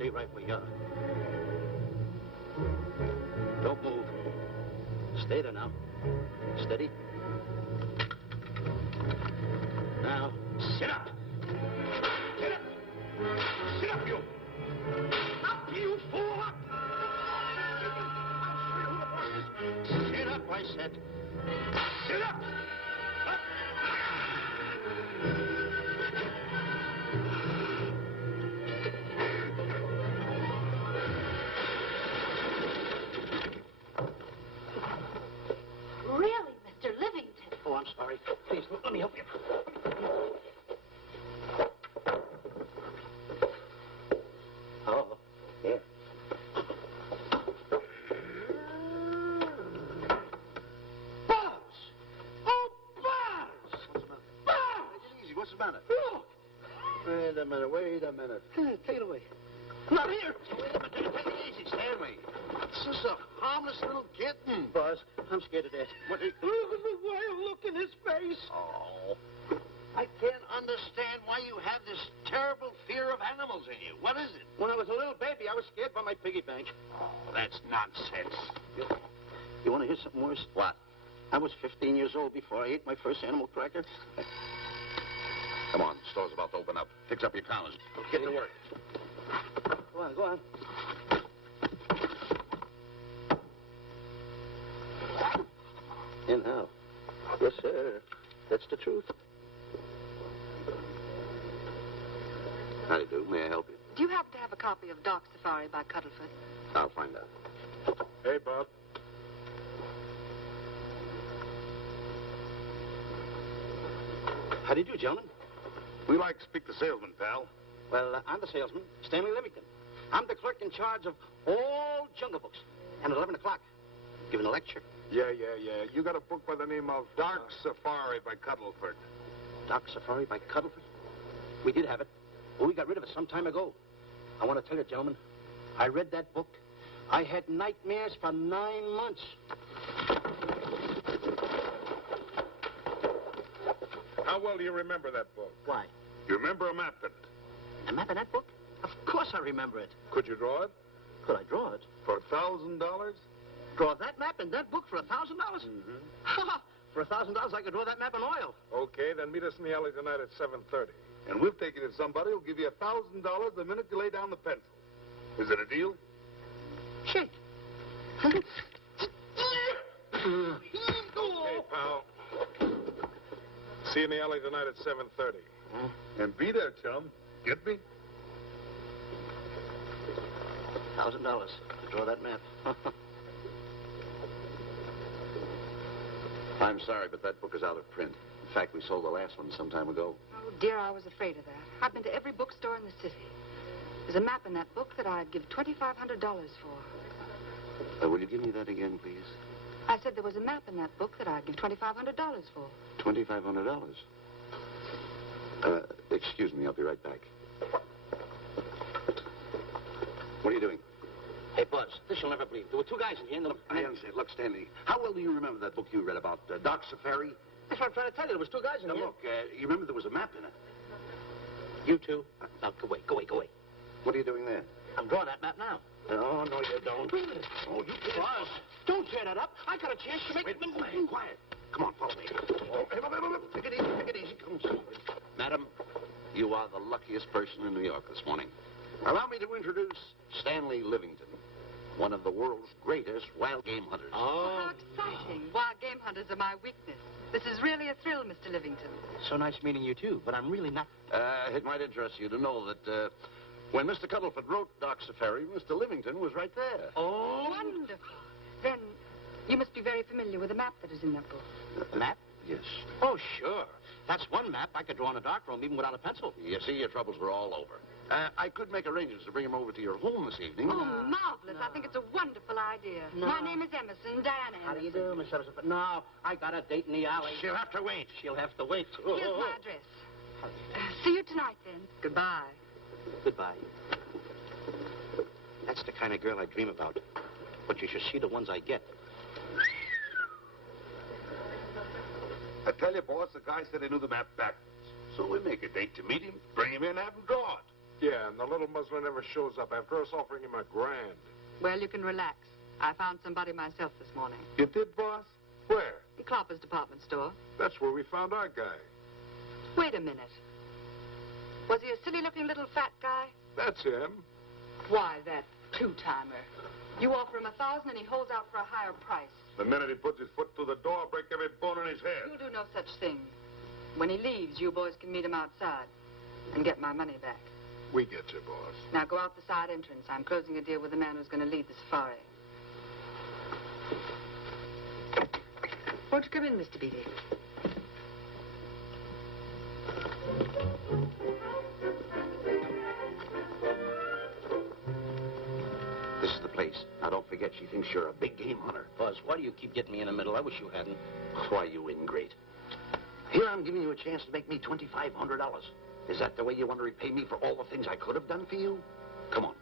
Stay right where you are. Don't move. Stay there now. Steady. Now, sit up. Sit up. Sit up, you. Up, you fool, up. Sit up, I said. Sit up. Up. Really, Mr. Livington? Oh, I'm sorry. Please, let me help you. Oh, yeah. Buzz! Oh, Buzz! What's the matter? Buzz! Take it easy. What's the matter? Look! Wait a minute. Take it away. Not here. Wait a minute. Take it easy, Stanley. This is a harmless little kitten. Buzz, I'm scared to death. What? Look at the wild look in his face. Oh. I can't understand why you have this terrible fear of animals in you. What is it? When I was a little baby, I was scared by my piggy bank. Oh, that's nonsense. You want to hear something worse? What? I was 15 years old before I ate my first animal cracker. Come on, the store's about to open up. Fix up your counters. Get to work. Go on, go on. And how? Yes, sir. That's the truth. How do you do? May I help you? Do you happen to have a copy of Dark Safari by Cuddlefoot? I'll find out. Hey, Bob. How do you do, gentlemen? We like to speak to salesman, pal. Well, I'm the salesman, Stanley Livington. I'm the clerk in charge of all Jungle Books. And at 11 o'clock, giving a lecture. Yeah. You got a book by the name of Dark Safari by Cuddlefoot. Dark Safari by Cuddlefoot? We did have it. But we got rid of it some time ago. I want to tell you, gentlemen, I read that book. I had nightmares for 9 months. How well do you remember that book? Why? You remember a map in it? A map in that book? Of course I remember it. Could you draw it? Could I draw it? For $1,000? Draw that map in that book for $1,000? Mm-hmm. For $1,000, I could draw that map in oil. Okay, then meet us in the alley tonight at 7:30. And we'll take it to somebody who'll give you $1,000 the minute you lay down the pencil. Is it a deal? Shake. Okay, pal. See you in the alley tonight at 7:30. And be there, chum. Get me? $1,000 to draw that map. I'm sorry, but that book is out of print. In fact, we sold the last one some time ago. Oh, dear, I was afraid of that. I've been to every bookstore in the city. There's a map in that book that I'd give $2,500 for. Will you give me that again, please? I said there was a map in that book that I'd give $2,500 for. $2,500? Excuse me, I'll be right back. What are you doing? Hey, Buzz, this you'll never believe. There were two guys in here, and I understand. Look, Stanley, how well do you remember that book you read about Dark Safari? That's what I'm trying to tell you. There was two guys in Now, here. look, you remember there was a map in it. You two. Now, go away. What are you doing there? I'm drawing that map now. Oh, no, you don't. Oh, you can't. Buzz, don't tear that up. I got a chance to make... Wait, quiet. Come on, follow me. Oh, hey, take it easy. Come on. Madam, you are the luckiest person in New York this morning. Allow me to introduce Stanley Livington, one of the world's greatest wild game hunters. Oh, how exciting. Wild game hunters are my weakness. This is really a thrill, Mr. Livington. So nice meeting you, too, but I'm really not... It might interest you to know that when Mr. Cuddlefoot wrote Dark Safari, Mr. Livington was right there. Oh. Wonderful. Then you must be very familiar with the map that is in that book. The map? Yes. Oh, sure. That's one map I could draw in a darkroom even without a pencil. You see, your troubles were all over. I could make arrangements to bring him over to your home this evening. Oh, marvelous. I think it's a wonderful idea. No. My name is Emerson, Diana Emerson. How do you do, Miss Emerson? But no, I got a date in the alley. She'll have to wait. She'll have to wait. Here's my address. See you tonight, then. Goodbye. Goodbye. That's the kind of girl I dream about. But you should see the ones I get. I tell you, boss, the guy said he knew the map backwards. So we make a date to meet him, bring him in, have him draw it. Yeah, and the little muzzler never shows up after us offering him $1,000. Well, you can relax. I found somebody myself this morning. You did, boss? Where? In Clopper's department store. That's where we found our guy. Wait a minute. Was he a silly-looking little fat guy? That's him. Why, that two-timer. You offer him $1,000 and he holds out for a higher price. The minute he puts his foot through the door, I'll break every bone in his head. You'll do no such thing. When he leaves, you boys can meet him outside and get my money back. We get you, boss. Now go out the side entrance. I'm closing a deal with the man who's going to lead the safari. Won't you come in, Mr. Beatty? This is the place. Now, don't forget, she thinks you're a big game hunter. Buzz, why do you keep getting me in the middle? I wish you hadn't. Why, you ingrate. Here I'm giving you a chance to make me $2,500. Is that the way you want to repay me for all the things I could have done for you? Come on.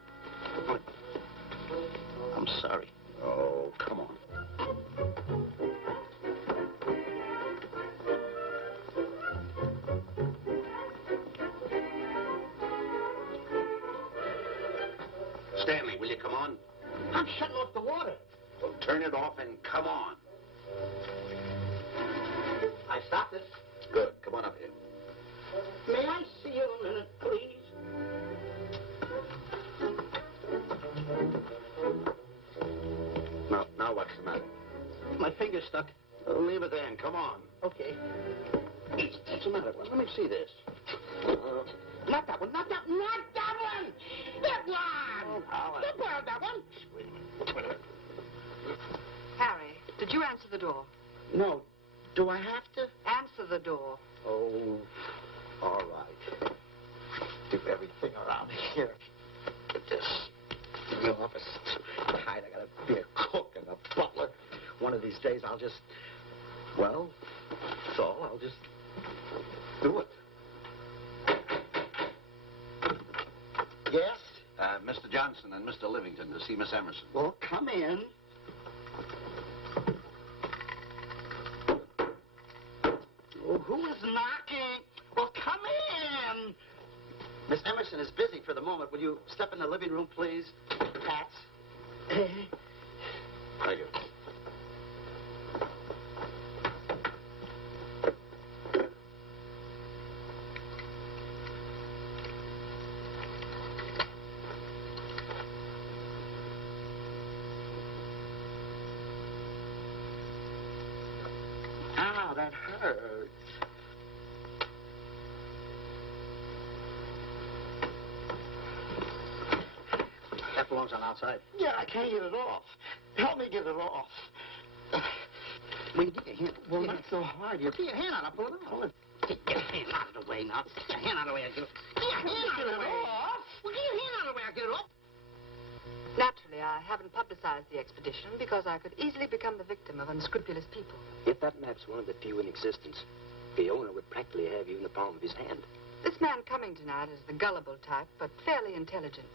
Come on. I'm sorry. Oh, come on. Stanley, will you come on? I'm shutting off the water. Well, turn it off and come on. I stopped it. Good. Come on up here. May I see you a minute, please? Now what's the matter? My finger's stuck. Leave it there and come on. Okay. What's the matter? Well, let me see this. Not that one. Not that one. Not that one. That one. Oh, Don't borrow that one. Wait a minute. Harry, did you answer the door? No. Do I have to? Answer the door. Oh, all right. Do everything around here. Get this. The office tight. I gotta be a cook and a butler. One of these days I'll just, well, so I'll just do it. Yes? Mr. Johnson and Mr. Livington to see Miss Emerson. Well, come in. Oh, who is knocking? Well, come in. Miss Emerson is busy for the moment. Will you step in the living room, please? Hats. Thank you. Ow, that hurts. That belongs on outside. Yeah, I can't get it off. Help me get it off. Well, you get your hand. Well, not so hard. You get your hand out. I'll pull it out. Get your hand out of the way now. Get your hand out of the way. I'll get it. Get your hand out of the way. Well, get your hand out of the way. I'll get it off. Naturally, I haven't publicized the expedition because I could easily become the victim of unscrupulous people. If that map's one of the few in existence, the owner would practically have you in the palm of his hand. This man coming tonight is the gullible type, but fairly intelligent.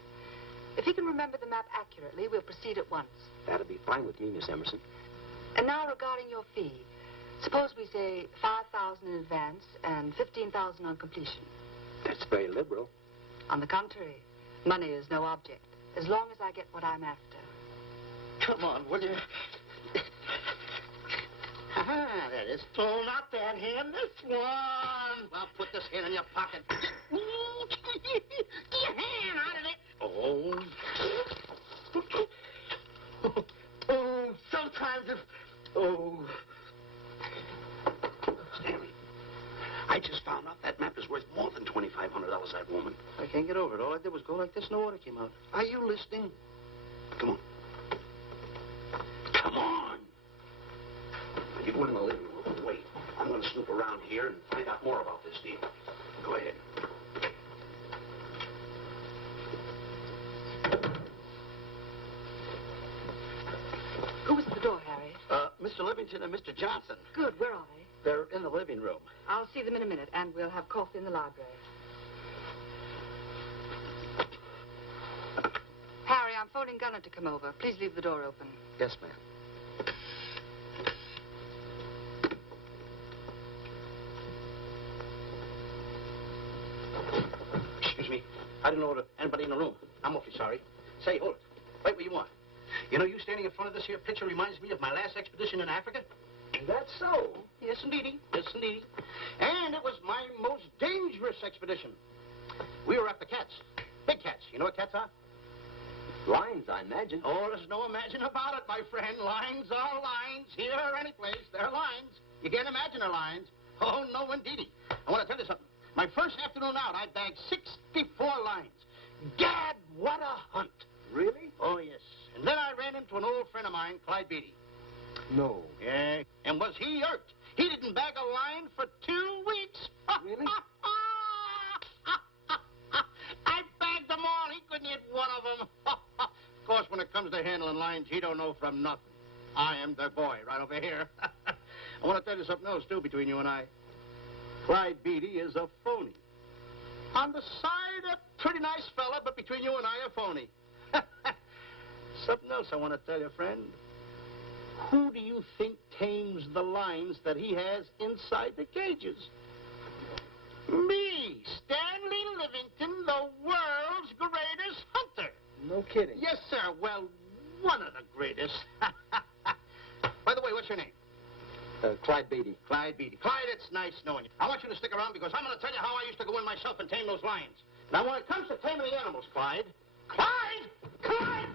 If he can remember the map accurately, we'll proceed at once. That'll be fine with me, Miss Emerson. And now regarding your fee. Suppose we say $5,000 in advance and $15,000 on completion. That's very liberal. On the contrary, money is no object, as long as I get what I'm after. Come on, will you? Ah, that is. Oh, not that hand. This one. Well, put this hand in your pocket. Get your hand out of it. Oh. Oh, sometimes if... Oh. Stanley, I just found out that map is worth more than $2,500, that woman. I can't get over it. All I did was go like this and the water came out. Are you listening? Come on. Come on. You go in the living room and wait. I'm going to snoop around here and find out more about this deal. Go ahead. Who was at the door, Harry? Mr. Livington and Mr. Johnson. Good, where are they? They're in the living room. I'll see them in a minute, and we'll have coffee in the library. Harry, I'm phoning Gunner to come over. Please leave the door open. Yes, ma'am. Excuse me. I didn't know anybody in the room. I'm awfully sorry. Say, hold it. Right where you are. You know, you standing in front of this here picture reminds me of my last expedition in Africa. That's so. Yes, indeedy. Yes, indeedy. And it was my most dangerous expedition. We were after cats. Big cats. You know what cats are? Lions, I imagine. Oh, there's no imagine about it, my friend. Lines are lines. Here or any place, they're lines. You can't imagine they're lines. Oh, no, indeedy. I want to tell you something. My first afternoon out, I bagged 64 lines. Gad, what a hunt. Really? Oh, yes. And then I ran into an old friend of mine, Clyde Beatty. No. Yeah. And was he irked? He didn't bag a line for 2 weeks. Really? I bagged them all. He couldn't hit one of them. Of course, when it comes to handling lines, he don't know from nothing. I am the boy right over here. I want to tell you something else, too, between you and I. Clyde Beatty is a phony. On the side, a pretty nice fella, but between you and I, a phony. Something else I want to tell you, friend. Who do you think tames the lines that he has inside the cages? Me, Stanley Livington, the world's greatest hunter. No kidding. Yes, sir. Well, one of the greatest. By the way, what's your name? Clyde Beatty. Clyde Beatty. Clyde, it's nice knowing you. I want you to stick around because I'm going to tell you how I used to go in myself and tame those lions. Now, when it comes to taming the animals, Clyde... Clyde! Clyde!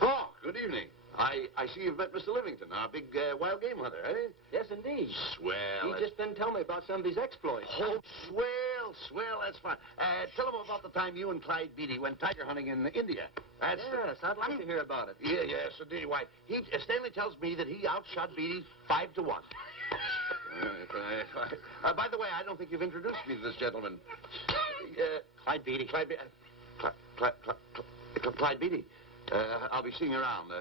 Oh, good evening. I see you've met Mr. Livington, our big wild game hunter, eh? Yes, indeed. Swell. He just didn't tell me about some of his exploits. Oh, swell, that's fine. Tell him about the time you and Clyde Beatty went tiger hunting in India. That's Yes, I'd like to hear about it. Yes, indeed. Why, Stanley tells me that he outshot Beatty 5-1. By the way, I don't think you've introduced me to this gentleman. Clyde Beatty. Clyde Beatty. I'll be seeing you around.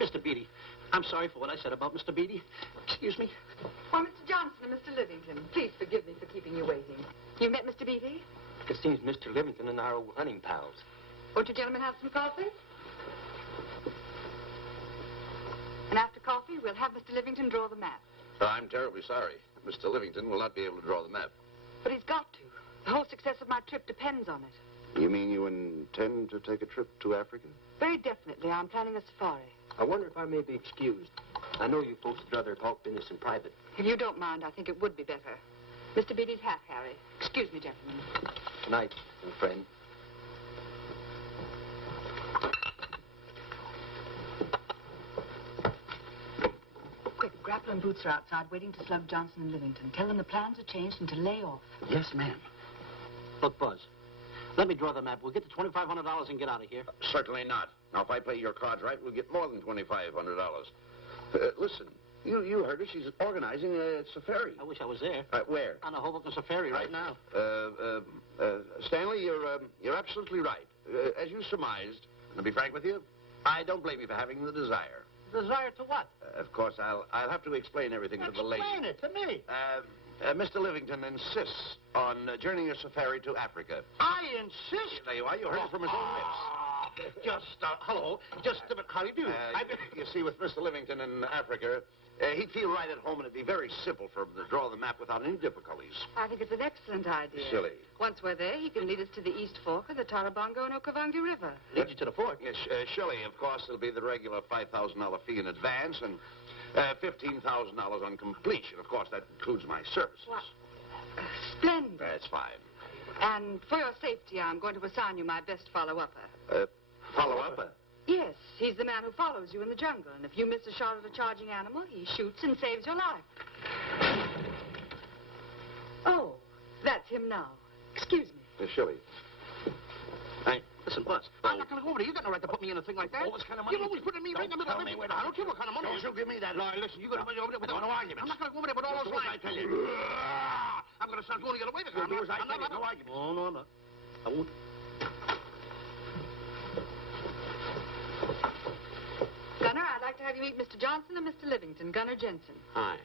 Mr. Beatty, I'm sorry for what I said about Mr. Beatty. Excuse me. Why, Mr. Johnson and Mr. Livington, please forgive me for keeping you waiting. You met Mr. Beatty? It seems Mr. Livington and I are hunting pals. Won't you gentlemen have some coffee? And after coffee, we'll have Mr. Livington draw the map. I'm terribly sorry. Mr. Livington will not be able to draw the map. But he's got to. The whole success of my trip depends on it. You mean you intend to take a trip to Africa? Very definitely. I'm planning a safari. I wonder if I may be excused. I know you folks would rather talk business in private. If you don't mind, I think it would be better. Mr. Beatty's hat, Harry. Excuse me, gentlemen. Good night, old friend. Quick, Grapple and Boots are outside waiting to slug Johnson and Livington. Tell them the plans are changed and to lay off. Yes, ma'am. Look, Buzz, let me draw the map. We'll get the $2,500 and get out of here. Certainly not. Now, if I play your cards right, we'll get more than $2,500. Listen, you heard her. She's organizing a safari. I wish I was there. Where? On a Hoboken safari right now. Stanley, you're absolutely right. As you surmised, and to be frank with you, I don't blame you for having the desire. Desire to what? Of course, I'll have to explain everything to the lady. Explain it to me. Mr. Livington insists on journeying a safari to Africa. I insist. There you are. You heard it from his own lips. Hello. Just a minute. How do you do? You see, with Mr. Livington in Africa, he'd feel right at home, and it'd be very simple for him to draw the map without any difficulties. I think it's an excellent idea. Silly. Once we're there, he can lead us to the East Fork of the Tarabongo and Okavango River. Lead you to the fort. Yes, Shelley, of course, it'll be the regular $5,000 fee in advance and $15,000 on completion. Of course, that includes my services. What? Splendid. That's fine. And for your safety, I'm going to assign you my best follow-upper. Follow-up? Yes, he's the man who follows you in the jungle. And if you miss a shot at a charging animal, he shoots and saves your life. Oh, that's him now. Excuse me. Shelley. Listen, Buzz, I'm not going to go over there. You got no right to put me in a thing like that. All this kind of money. You're always putting me right in the middle of it. I don't care what kind of money. Don't you give me that. No, listen, you got to over there with no arguments. I'm not going to go over there with all those lines. I tell you. I'm going to start going the other way. You'll do as I tell you. No arguments. No, I'm not. I won't. Gunner, I'd like to have you meet Mr. Johnson and Mr. Livington, Gunner Jensen. Hi.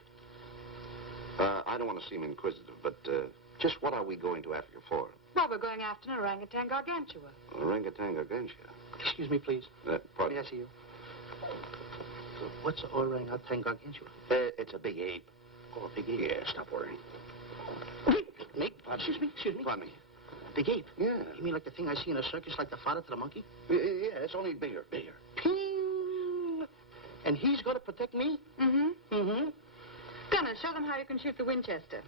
I don't want to seem inquisitive, but just what are we going to Africa for? Well, we're going after an orangutan gargantua. Orangutan gargantua. Excuse me, please. Pardon? May I see you? What's orangutan gargantua? It's a big ape. Oh, a big ape. Yeah, stop worrying. Nick, excuse me. Pardon me. A big ape? Yeah. You mean like the thing I see in a circus, like the father to the monkey? Yeah, it's only bigger. Ping! And he's going to protect me? Mm-hmm. Mm-hmm. Gunner, show them how you can shoot the Winchester.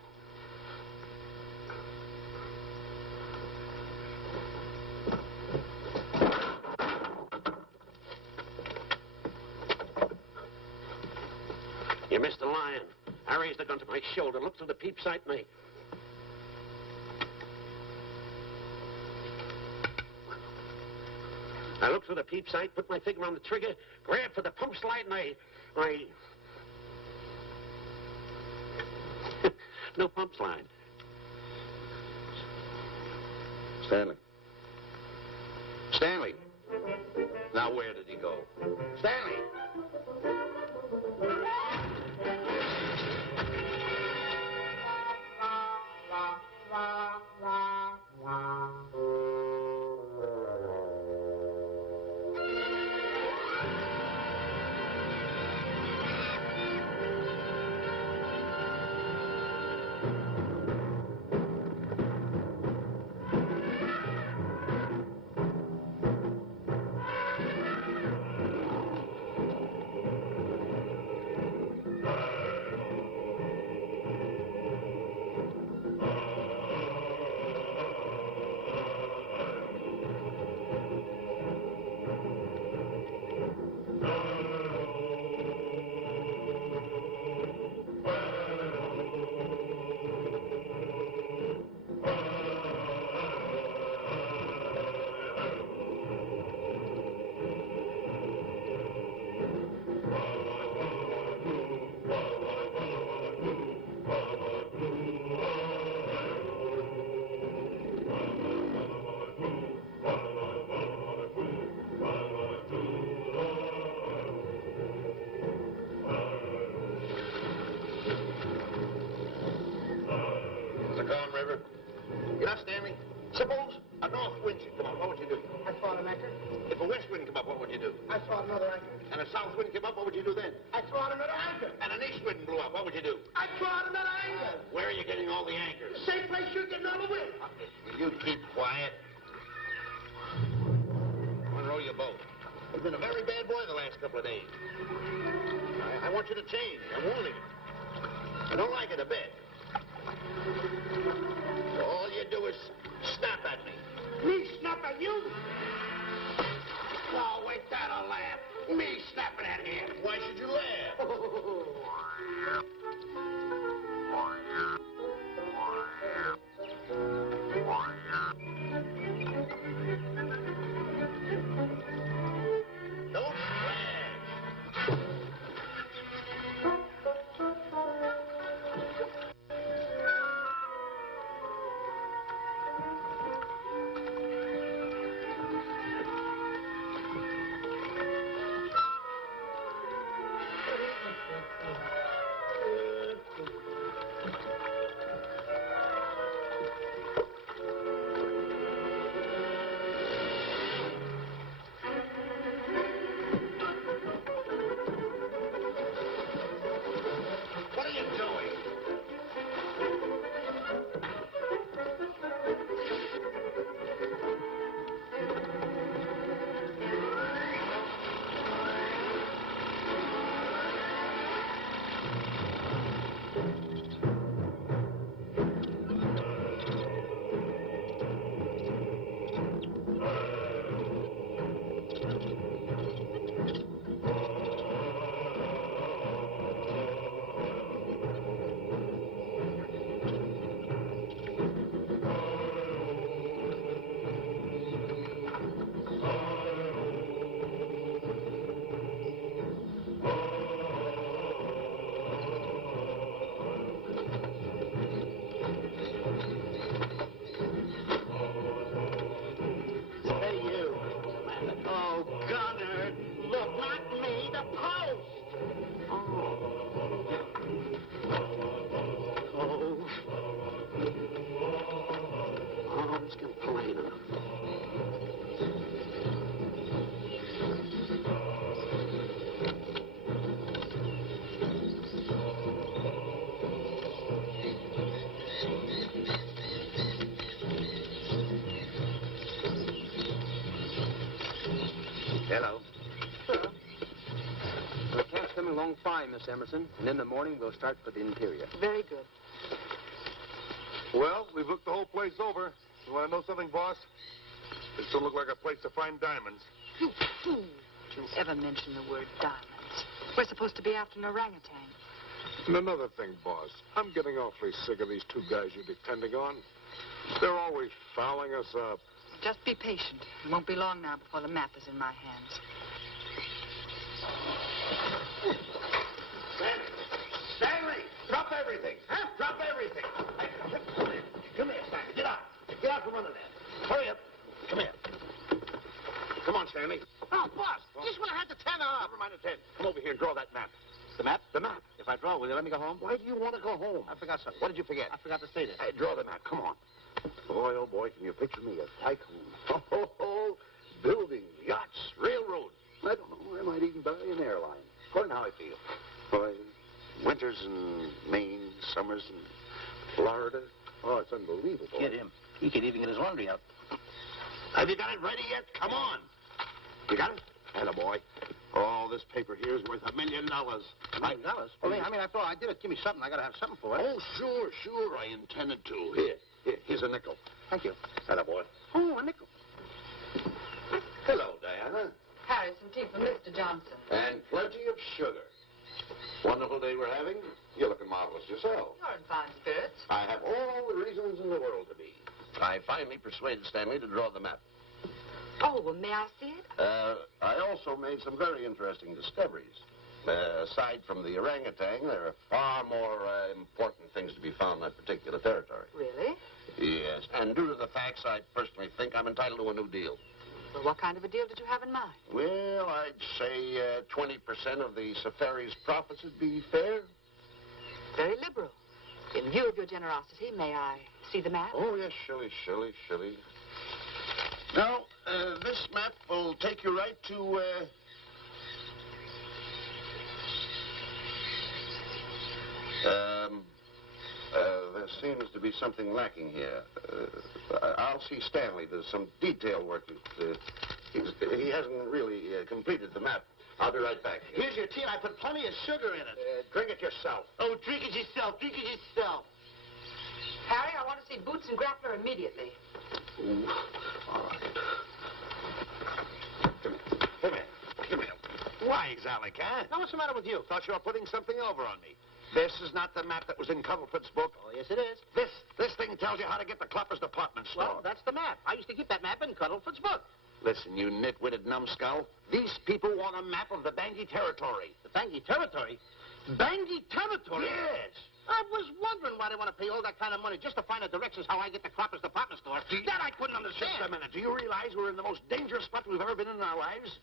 You missed the lion. I raised the gun to my shoulder, looked through the peep sight, and I looked through the peep sight, put my finger on the trigger, grabbed for the pump slide, and I... No pump slide. Stanley. Stanley. Now, where did he go? Stanley! Yeah, Stanley. Suppose a north wind should come up. What would you do? I thought an anchor. If a west wind come up, what would you do? I thought another anchor. And a south wind came up, what would you do then? I thought another anchor. And an east wind blew up, what would you do? I thought another anchor. Where are you getting all the anchors? Same place you're getting all the wind. Will you keep quiet? Unroll your boat. You've been a very bad boy the last couple of days. I want you to change. I'm warning you. I don't like it a bit. So all you do is snap at me. Me snap at you? Oh, wait, that'll laugh. Me snapping at him. Why should you laugh? Don't laugh. Emerson, and in the morning we'll start for the interior. Very good. Well, we've looked the whole place over. You want to know something, boss? This don't look like a place to find diamonds. You fool. Don't you ever mention the word diamonds. We're supposed to be after an orangutan. And another thing, boss. I'm getting awfully sick of these two guys you're depending on. They're always fouling us up. Just be patient. It won't be long now before the map is in my hands. Stanley, drop everything. Huh? Drop everything. Come here, Stanley. Get out. Get out from under there. Hurry up. Come here. Come on, Stanley. Oh, boss, just when I had the 10 off. Never mind the 10. Come over here and draw that map. The map? The map. If I draw, will you let me go home? Why do you want to go home? I forgot something. What did you forget? I forgot to say this. Hey, draw the map. Come on. Boy, oh, boy, can you picture me a tycoon? Oh, buildings, yachts, railroads. I don't know. I might even buy an airline. According to how I feel. Boy, winters in Maine, summers in Florida. Oh, it's unbelievable. Get him. He could even get his laundry out. Have you got it ready yet? Come on. You got it? Attaboy. Oh, this paper here is worth $1 million. $1 million? Well, I mean, after all, I did it. Give me something. I got to have something for it. Oh, sure. I intended to. Here's a nickel. Thank you. Attaboy. Oh, a nickel. Hello, Diana. Harry, some tea for Mr. Johnson. And plenty of sugar. Wonderful day we're having. You're looking marvelous yourself. You're in fine spirits. I have all the reasons in the world to be. I finally persuaded Stanley to draw the map. Oh, well, may I see it? I also made some very interesting discoveries. Aside from the orangutan, there are far more important things to be found in that particular territory. Really? Yes, and due to the facts, I personally think I'm entitled to a new deal. Well, what kind of a deal did you have in mind? Well, I'd say 20% of the safari's profits would be fair. Very liberal. In view of your generosity, may I see the map? Oh, yes, Shirley. Now, this map will take you right to, there seems to be something lacking here. I'll see Stanley. There's some detail work. He hasn't really completed the map. I'll be right back. Here's your tea, and I put plenty of sugar in it. Drink it yourself. Oh, drink it yourself. Harry, I want to see Boots and Grappler immediately. Ooh. All right. Come here. Why, Zalek, huh? Now, what's the matter with you? Thought you were putting something over on me. This is not the map that was in Cuddlefoot's book. Oh, yes, it is. This thing tells you how to get to Clapper's department store. Well, that's the map. I used to keep that map in Cuddlefoot's book. Listen, you nitwitted numbskull. These people want a map of the Bangui territory. The Bangui territory? Bangui territory? Yes. I was wondering why they want to pay all that kind of money just to find the directions how I get to Clapper's department store. That I couldn't understand. Just a minute. Do you realize we're in the most dangerous spot we've ever been in our lives?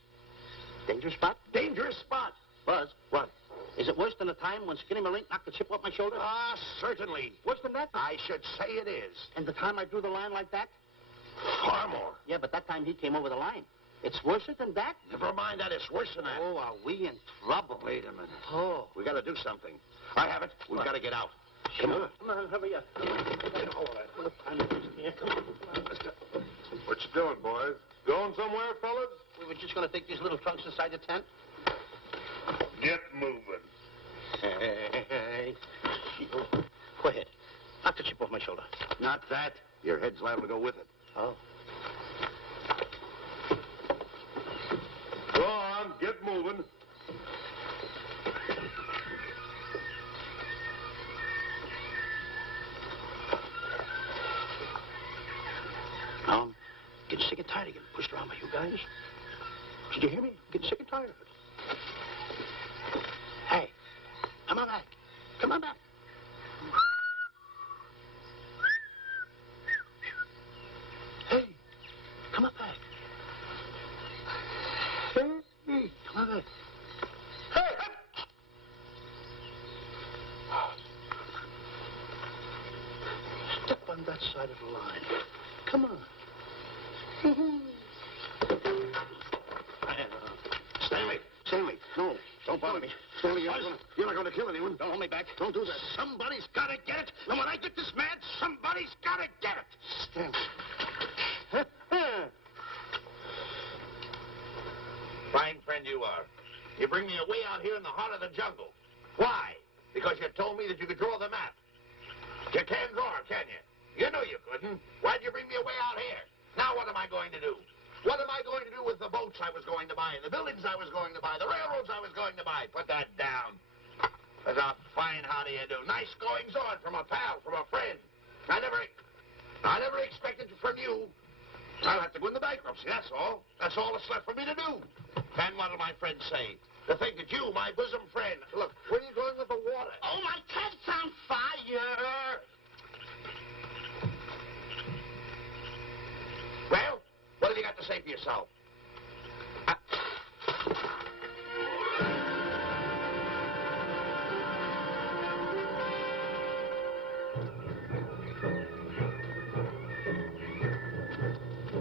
Dangerous spot? Dangerous spot. Buzz. What? Is it worse than the time when Skinny Malink knocked the chip off my shoulder? Ah, certainly. Worse than that? I should say it is. And the time I drew the line like that? Far more. Yeah, but that time he came over the line. It's worse than that? Never mind that. It's worse than that. Oh, are we in trouble? Wait a minute. Oh. We got to do something. I have it. We've got to get out. Come on. Come on, hurry up. Come on. Let's go. What you doing, boys? Going somewhere, fellas? We were just going to take these little trunks inside the tent. Get moving. Hey. Go ahead. Knock the chip off my shoulder. Not that. Your head's liable to go with it. Oh. Go on, get moving. Now, I'm getting sick and tired of getting pushed around by you guys. Did you hear me? I'm getting sick and tired of it. Hey, come on back. Come on back. Hey, come on back. Hey, come on back. Hey! Step on that side of the line. Come on. Stanley, no, don't bother me. Stanley, you're not going to kill anyone. Don't hold me back. Don't do that. Somebody's got to get it. And when I get this mad, somebody's got to get it. Stanley. Fine friend you are. You bring me away out here in the heart of the jungle. Why? Because you told me that you could draw the map. You can't draw, can you? You knew you couldn't. Why'd you bring me away out here? Now what am I going to do? What am I going to do with the boats I was going to buy, the buildings I was going to buy, the railroads I was going to buy? Put that down. That's a fine how do you do. Nice goings on from a pal, from a friend. I never expected from you. I'll have to go into bankruptcy, that's all. That's all that's left for me to do. And what'll my friends say? To think that you, my bosom friend... Look, where are you going with the water? Oh, my cat's on fire! Well, what have you got to say for yourself?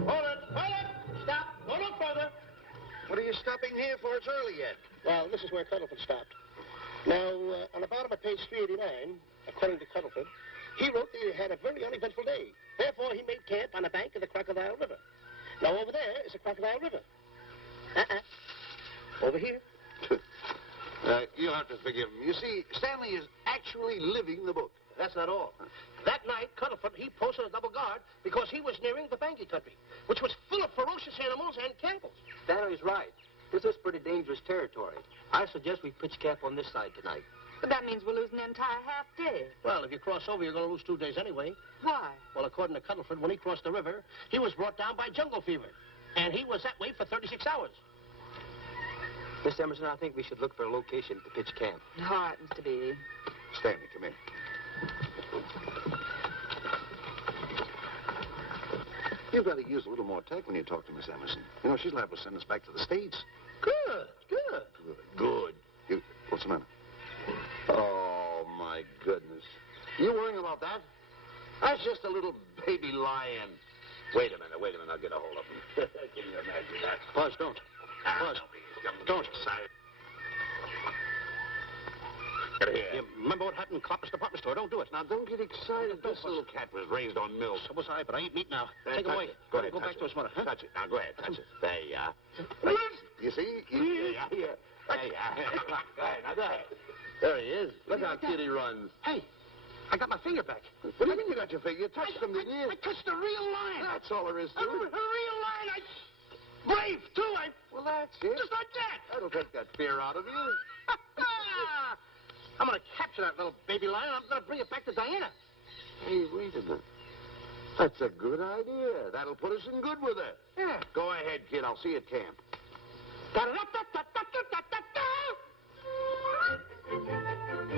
Hold it! Stop! Go no further! What are you stopping here for? It's early yet. Well, this is where Cuddlefoot stopped. Now, on the bottom of page 389, according to Cuddlefoot, he wrote that he had a very uneventful day. Therefore, he made camp on the bank of the Crocodile River. Now, over there is the Crocodile River. Over here. You'll have to forgive him. You see, Stanley is actually living the book. That's not all. That night, Cuddlefoot, he posted a double guard because he was nearing the Banky country, which was full of ferocious animals and cannibals. Stanley's right. This is pretty dangerous territory. I suggest we pitch camp on this side tonight. But that means we're losing an entire half day. Well, if you cross over, you're going to lose 2 days anyway. Why? Well, according to Cuddlefoot, when he crossed the river, he was brought down by jungle fever. And he was that way for 36 hours. Miss Emerson, I think we should look for a location to pitch camp. All right, Mr. Beatty. Stanley, come in. You've got to use a little more tact when you talk to Miss Emerson. You know, she's liable to send us back to the States. Good. What's the matter? Oh, my goodness. You worrying about that? That's just a little baby lion. Wait a minute. I'll get a hold of him. Can you imagine that? Buzz, don't. Buzz, don't. Get here. You remember what happened in Copper's department store? Don't do it. Now, don't get excited. This little cat was raised on milk. So was I, but I ain't meat now. Take him Touch away. it. Go ahead, Go touch back it. to his mother. Huh? Touch it. Now, go ahead. Touch it. There you are. Right. You see? There you are. There you are. Go ahead. Now, go ahead. There he is. Look how cute he runs. Hey, I got my finger back. What do you mean you got your finger? You touched him, didn't you? I touched a real lion. That's all there is to A it. real lion. Brave, too. Well, that's it. Just like that. That'll take that fear out of you. I'm going to capture that little baby lion. I'm going to bring it back to Diana. Hey, wait a minute. That's a good idea. That'll put us in good with her. Yeah. Go ahead, kid. I'll see you at camp.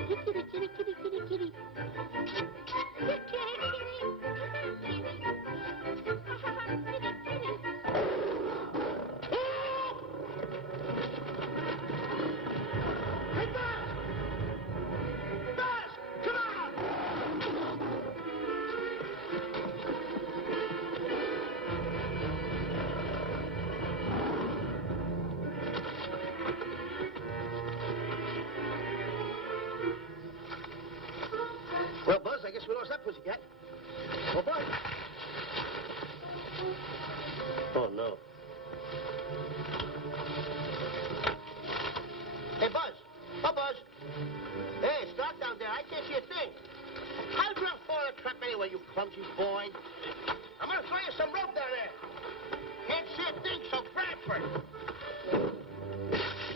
Kitty, kitty, kitty, kitty, kitty. Well, Buzz, I guess we lost that pussycat. Well, Buzz. Oh, no. Hey, Buzz. Oh, Buzz. Hey, it's dark down there. I can't see a thing. How'd you fall in a trap anyway, you clumsy boy? I'm going to throw you some rope down there. Can't see a thing, so grab for it.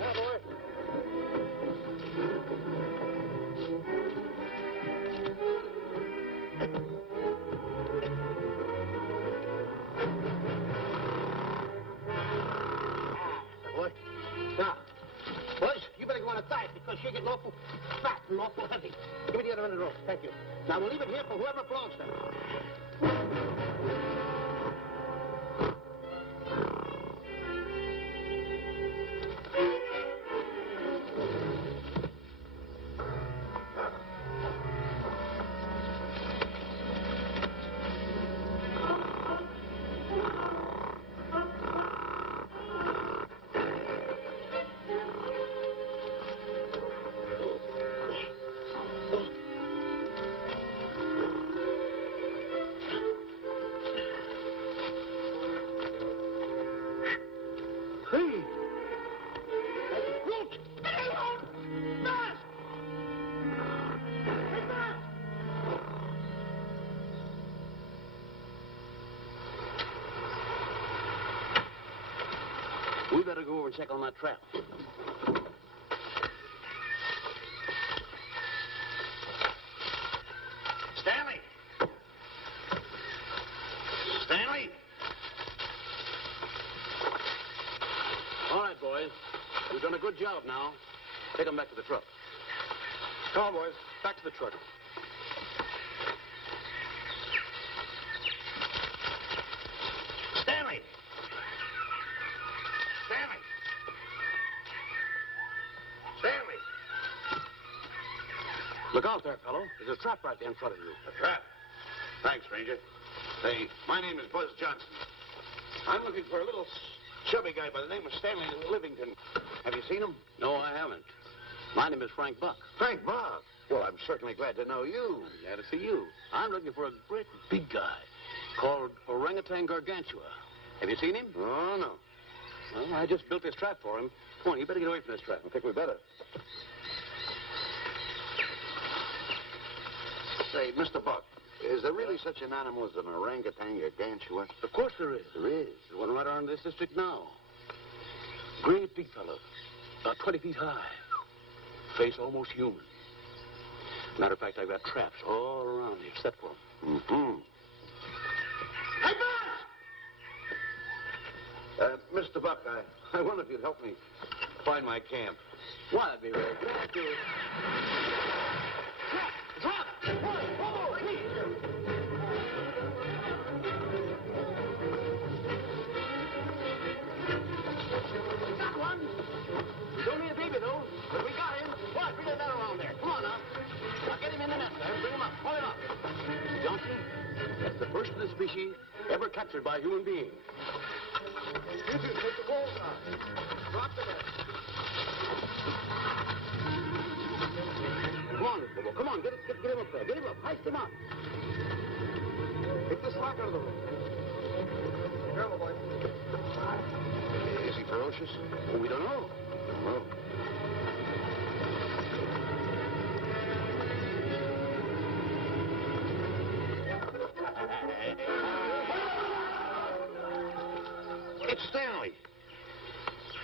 Now, boy. Now, Buzz, you better go on a diet because you're getting awful fat and awful heavy. Give me the other end of the rope. Thank you. Now, we'll leave it here for whoever it belongs to. Hey! Root! Get alone! Buzz! better go over and check on that trap. Stanley! Stanley! All right, boys. We've done a good job now. Take them back to the truck. Come on, boys. Back to the truck. Stanley! Stanley! Stanley! Look out there, fellow. There's a trap right there in front of you. A trap? Thanks, Ranger. Say, my name is Buzz Johnson. I'm looking for a little chubby guy by the name of Stanley Livington. Have you seen him? No, I haven't. My name is Frank Buck. Frank Buck? Well, I'm certainly glad to know you. Glad to see you. I'm looking for a great big guy called Orangutan Gargantua. Have you seen him? Oh, no. Well, I just built this trap for him. Come on, you better get away from this trap. I think we better. Say, Mr. Buck, is there really such an animal as an orangutan gargantua? Of course there is. There is? There's one right around this district now. Great big fellow. About 20 feet high. Face almost human. Matter of fact, I've got traps all around here set for him. Mm-hmm. Hey, Buzz! Mr. Buck, I wonder if you'd help me find my camp. Why, I'd be very glad to. Trap! Trap! Whoa, please! Got one! We don't need a baby, though, but we got him. Why, bring that around there. Come on, now. Now, get him in the net there. Bring him up. Hold him up. Johnson, that's the first of the species ever captured by a human being. You two, take the balls out. Drop the net. Come on, Bobo. Come on. Get him up there. Get him up. Heist him up. Take the slack out of the room. Careful, boy. Is he ferocious? Oh, we don't know. Don't know. It's Stanley.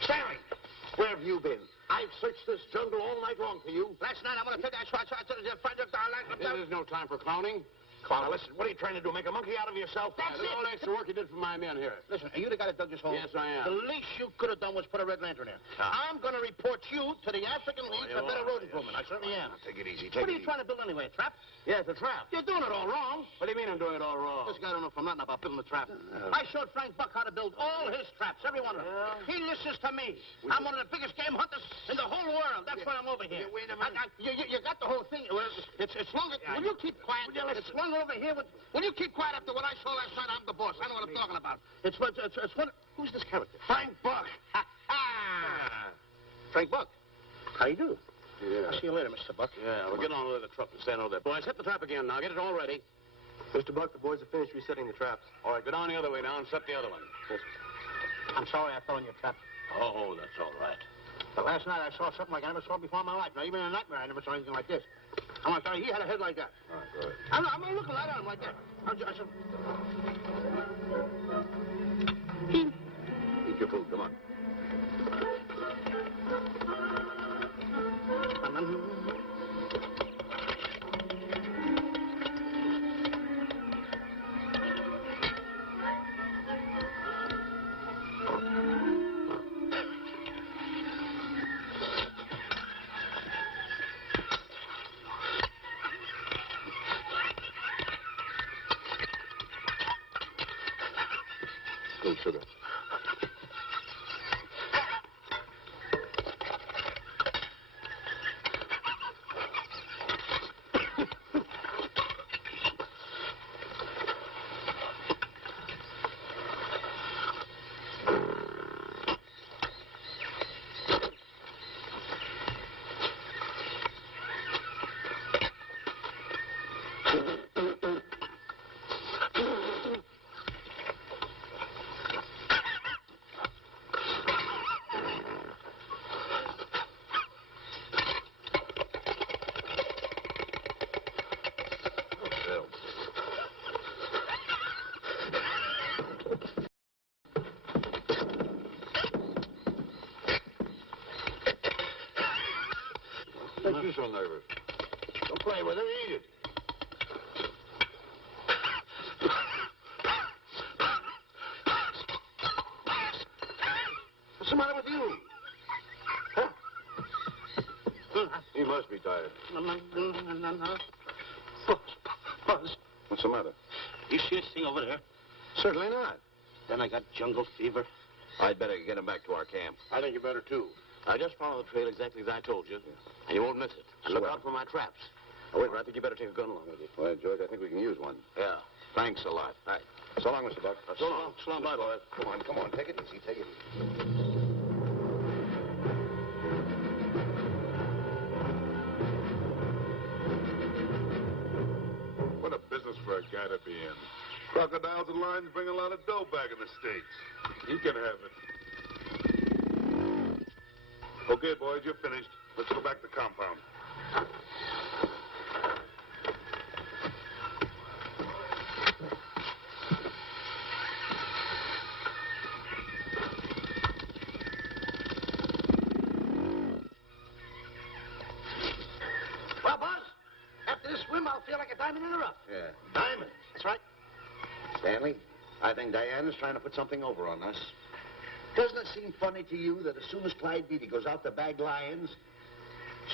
Stanley, where have you been? I've searched this jungle all night long for you. Last night, I'm going to take that shot to the front of the This is no time for clowning. Come on, listen, what are you trying to do, make a monkey out of yourself? That's it. All the extra work you did for my men here. Listen, are you the guy that dug this hole? Yes, I am. The least you could have done was put a red lantern in. I'm going to report you to the African League for better road improvement. I certainly am. Take it easy, What are you trying to build anyway, a trap? Yeah, it's a trap. You're doing it all wrong. What do you mean I'm doing it all wrong? This guy don't know from nothing about building a trap. I showed Frank Buck how to build all his traps, every one of them. He listens to me. I'm one of the biggest game hunters in the whole world. That's why I'm over here. Wait a minute. You got the whole thing. It's long. Will you keep quiet? It's long over here. Will you keep quiet after what I saw last night? I'm the boss. I know what I'm talking about. It's one. Who's this character? Frank Buck. Frank Buck. How do you do? Yeah. I'll see you later, Mr. Buck. Yeah, we're getting on with the truck and stand over there. Boys, hit the trap again now. Get it all ready. Mr. Buck, the boys have finished resetting the traps. All right, go down the other way now and set the other one. Yes, sir. I'm sorry I fell in your trap. Oh, that's all right. But last night I saw something like I never saw before in my life. Now, even in a nightmare, I never saw anything like this. I want to tell you, he had a head like that. All right, go ahead. I'm looking right at him like that. I said... Eat your food, come on. Good sugar. you so nervous? Don't play with it. Eat it. What's the matter with you? Huh? He must be tired. Buzz. What's the matter? You see this thing over there? Certainly not. Then I got jungle fever. I'd better get him back to our camp. I think you better, too. I just follow the trail exactly as I told you, and you won't miss it. And look out for my traps. Now, wait, I think you better take a gun along with you. Well, George, I think we can use one. Yeah. Thanks a lot. All right. So long, Mr. Buck. So long. So long, bye, boys. Come on. Take it easy. Take it easy. What a business for a guy to be in. Crocodiles and lions bring a lot of dough back in the States. You can have it. Okay, boys, you're finished. Let's go back to the compound. Well, Buzz, after this swim, I'll feel like a diamond in the rough. Yeah. Diamond. That's right. Stanley, I think Diana's trying to put something over on us. Doesn't it seem funny to you that as soon as Clyde Beatty goes out to bag lions,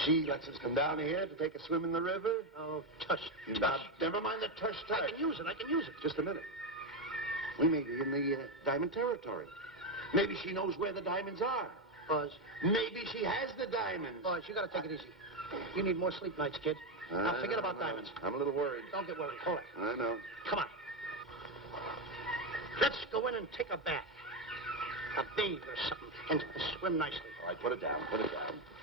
she lets us come down here to take a swim in the river? Oh, tush. Now, never mind the tush. I can use it. Just a minute. We may be in the diamond territory. Maybe she knows where the diamonds are. Buzz. Maybe she has the diamonds. Buzz, you gotta take it easy. You need more sleep nights, kid. Now, forget about diamonds. I'm a little worried. Don't get worried. Hold it. I know. Come on. Let's go in and take a bath. A bathe or something. And swim nicely. All right, put it down.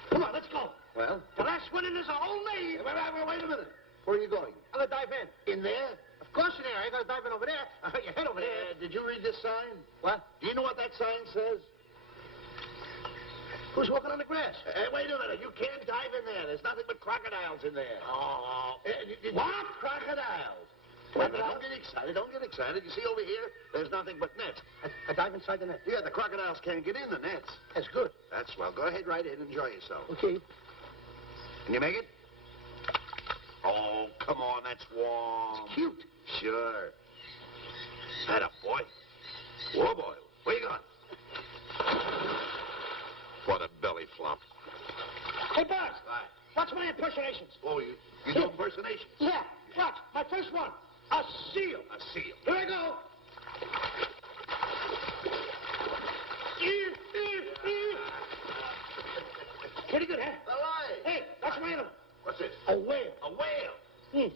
Come on, let's go. Well? The last one in is a whole maid. Wait a minute. Where are you going? I'm gonna dive in. In there? Of course in there. I ain't gonna dive in over there. Your head over there. Did you read this sign? What? Do you know what that sign says? Who's walking on the grass? Wait a minute. You can't dive in there. There's nothing but crocodiles in there. Oh. What? Crocodiles? Wait a minute. Don't get excited. You see over here, there's nothing but nets. I dive inside the net. Yeah, the crocodiles can't get in the nets. That's good. That's swell. Go ahead right in. Enjoy yourself. Okay. Can you make it? Oh, come on. That's warm. It's cute. Sure. Atta boy. Whoa, boy. Where you going? What a belly flop. Hey, Buzz. Watch my impersonations. Oh, you do impersonations? Yeah. Watch. My first one. A seal. A seal. Here I go. Pretty good, huh? The lion. Hey, that's my animal. What's this? A whale. A whale.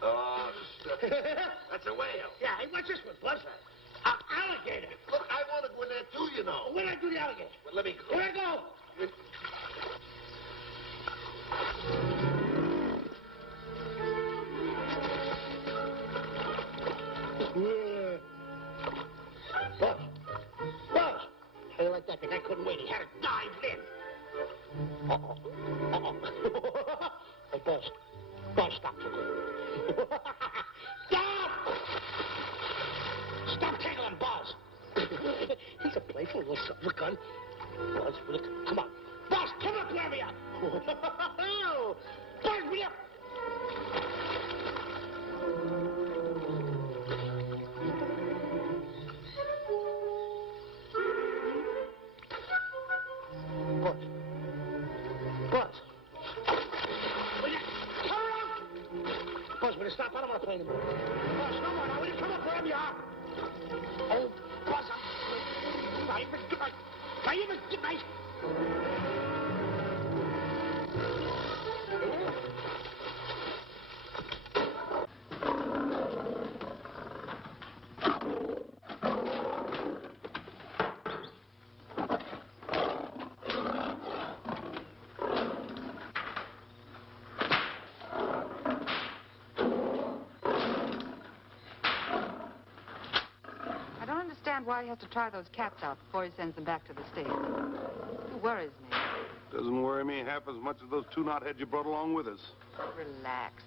Oh, stuff. That's a whale. Yeah, hey, what's this one, Buzz? An alligator. Look, I want to go in there too, you know. Where'd I do the alligator? Well, let me go. Here I go. Yeah. Buzz. How you like that? The guy couldn't wait. He had to dive in. Hey, Buzz. Stop. Stop! Stop tickling Buzz. He's a playful little son of a gun. Buzz, come on. Buzz, come up where we are. Buzz, will you? Buzz. Will you come around? Buzz, will you stop? I don't want to play anymore. Buzz, no more. Now, will you come up wherever you are? Oh, Buzz, I'm even tonight. Why he has to try those cats out before he sends them back to the States. It worries me. Doesn't worry me half as much as those two knotheads you brought along with us. Relax.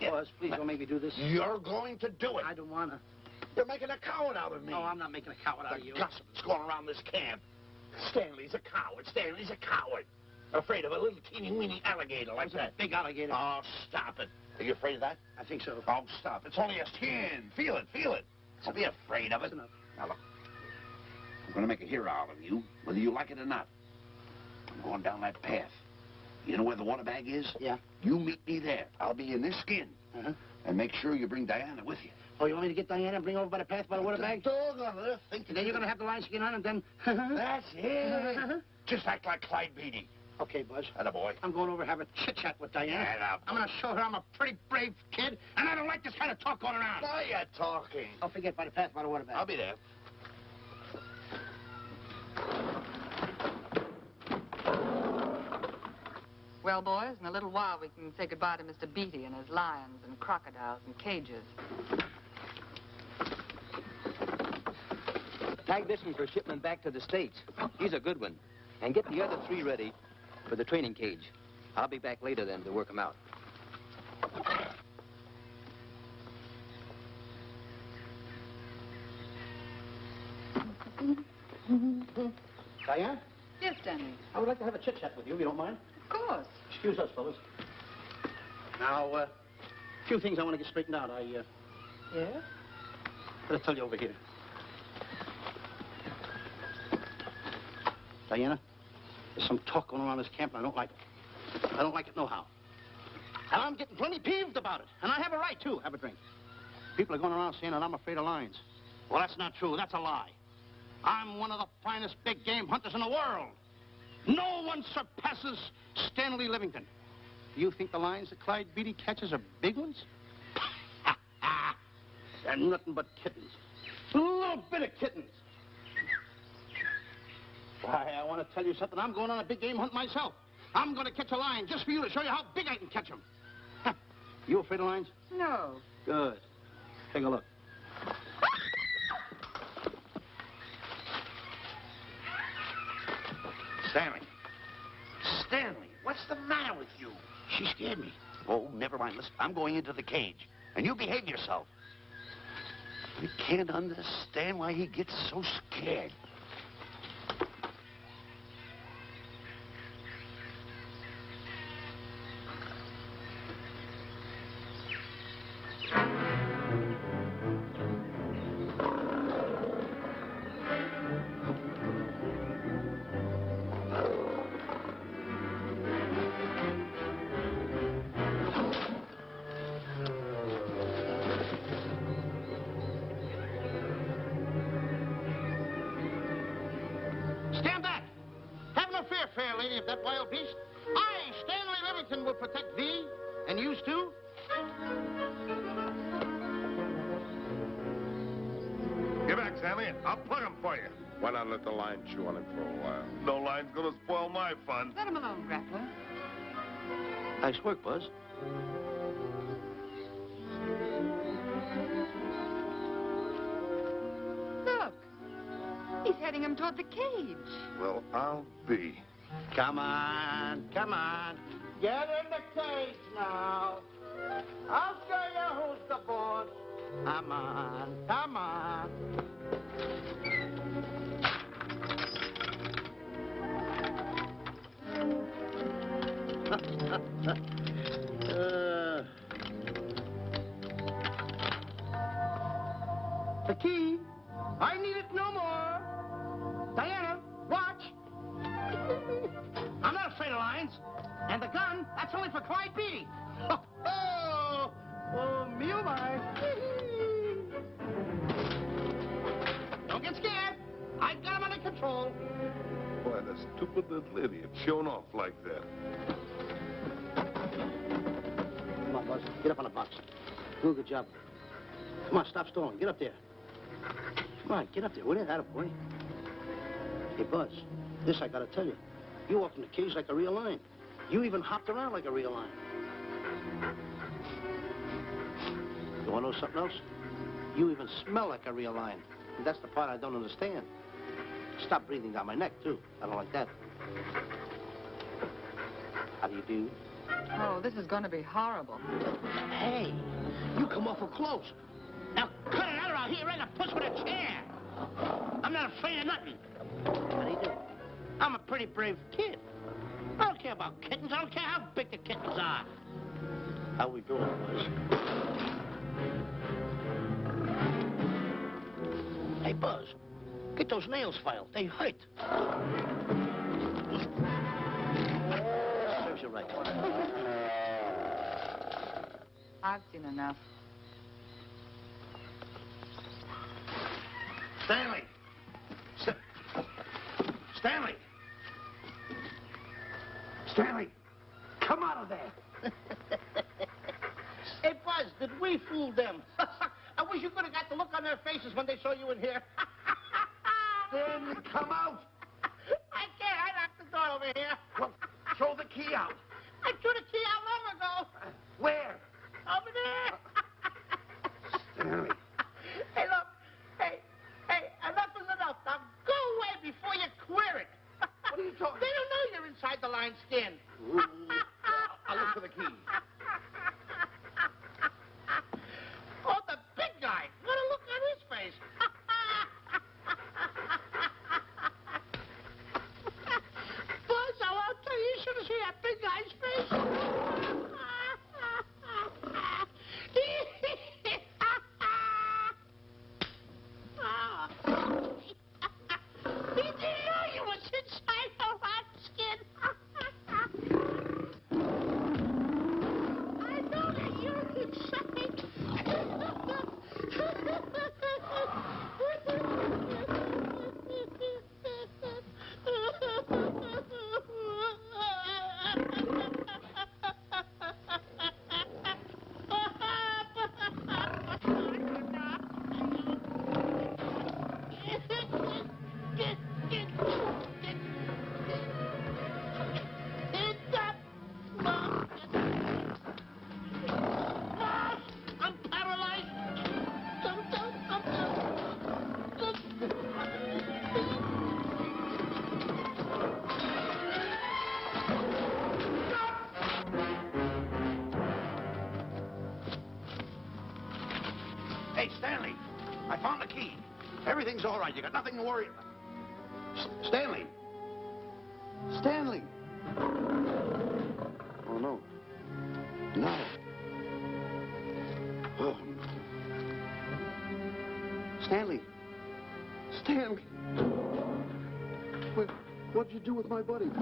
Yeah, Buzz, please don't make me do this. You're going to do it. I don't want to. You're making a coward out of me. No, I'm not making a coward out of you. The gossip that's going around this camp. Stanley's a coward. Stanley's a coward. Afraid of a little teeny-weeny alligator like that. Big alligator. Oh, stop it. Are you afraid of that? I think so. Oh, stop. It's only a skin. Feel it, feel it. Don't be afraid of it. That's enough. Now, look. I'm going to make a hero out of you, whether you like it or not. I'm going down that path. You know where the water bag is? Yeah. You meet me there. I'll be in this skin. Uh-huh. And make sure you bring Diana with you. Oh, you want me to get Diana and bring her over by the path by the water bag? Dog on earth. And then you're going to have the lion skin on and then... That's it. Just act like Clyde Beatty. Okay, Buzz. Attaboy. I'm going over to have a chit-chat with Diana. Attaboy. I'm going to show her I'm a pretty brave kid, and I don't like this kind of talk going around. Now you're talking. Don't forget by the path by the water bag. I'll be there. Well, boys, in a little while we can say goodbye to Mr. Beatty and his lions and crocodiles and cages. Tag this one for shipment back to the States. He's a good one. And get the other 3 ready for the training cage. I'll be back later then to work them out. Diane, Yes, Stanley. I would like to have a chit-chat with you, if you don't mind. Of course. Excuse us, fellas. Now, a few things I want to get straightened out. Yes? Better tell you over here. Diana, there's some talk going around this camp, and I don't like it. I don't like it nohow. And I'm getting plenty peeved about it. And I have a right, too. Have a drink. People are going around saying that I'm afraid of lions. Well, that's not true. That's a lie. I'm one of the finest big game hunters in the world. No one surpasses Stanley Livington. Do you think the lions that Clyde Beatty catches are big ones? They're nothing but kittens. A little bit of kittens. Why, I want to tell you something. I'm going on a big game hunt myself. I'm going to catch a lion just for you to show you how big I can catch him. You afraid of lions? No. Good. Take a look. Stanley. Stanley, what's the matter with you? She scared me. Oh, never mind. Listen, I'm going into the cage. And you behave yourself. I can't understand why he gets so scared. Stand back. Have no fear, fair lady of that wild beast. I, Stanley Livington, will protect thee, and yous too. Get back, Stanley. I'll plug him for you. Why not let the lion chew on it for a while? No line's gonna spoil my fun. Let him alone, Grappler. Nice work, Buzz. Look. He's heading him toward the cage. Well, I'll be. Come on, come on. Get in the cage now. I'll show you who's the boss. Come on, come on. The key. I need it no more. Diana, watch. I'm not afraid of lions. And the gun, that's only for Clyde Beatty. Oh, me oh my. Don't get scared. I got him under control. Boy, that stupid little idiot showing off like that. Come on, Buzz. Get up on the box. Do a good job. Come on, stop stalling. Get up there. Come on, get up there. Will you? Attaboy. Hey, Buzz, this I gotta tell you. You walked in the cage like a real lion. You even hopped around like a real lion. You wanna know something else? You even smell like a real lion. And that's the part I don't understand. Stop breathing down my neck, too. I don't like that. How do you do? Oh, this is going to be horrible. Hey, you come awful close. Now cut it out or I'll hit you right in the puss with a chair. I'm not afraid of nothing. How do you do? I'm a pretty brave kid. I don't care about kittens. I don't care how big the kittens are. How we doing, Buzz? Hey, Buzz, get those nails filed. They hurt. Serves you right. I've seen enough. Stanley! Stanley! Stanley! Come out of there! Hey, Buzz, did we fool them? I wish you could have got the look on their faces when they saw you in here. Stanley, come out! I can't. I locked the door over here. Well, throw the key out. I threw the key out long ago. Where? Over there. Stanley. Hey, look. Hey, enough is enough. Now go away before you queer it. What are you talking They don't know you're inside the lion's skin. I'll look for the key. Oh, the big guy. What a look on his face. Buzz, I'll tell you, you should have seen that big guy's face. He didn't know you was inside the lion's skin. I know that you're inside. I'm paralyzed. Hey, Stanley, I found the key. Everything's all right. You got nothing to worry about. Stanley. Stanley. Oh, no. No. Oh. Stanley. Stanley. What'd you do with my buddy? It's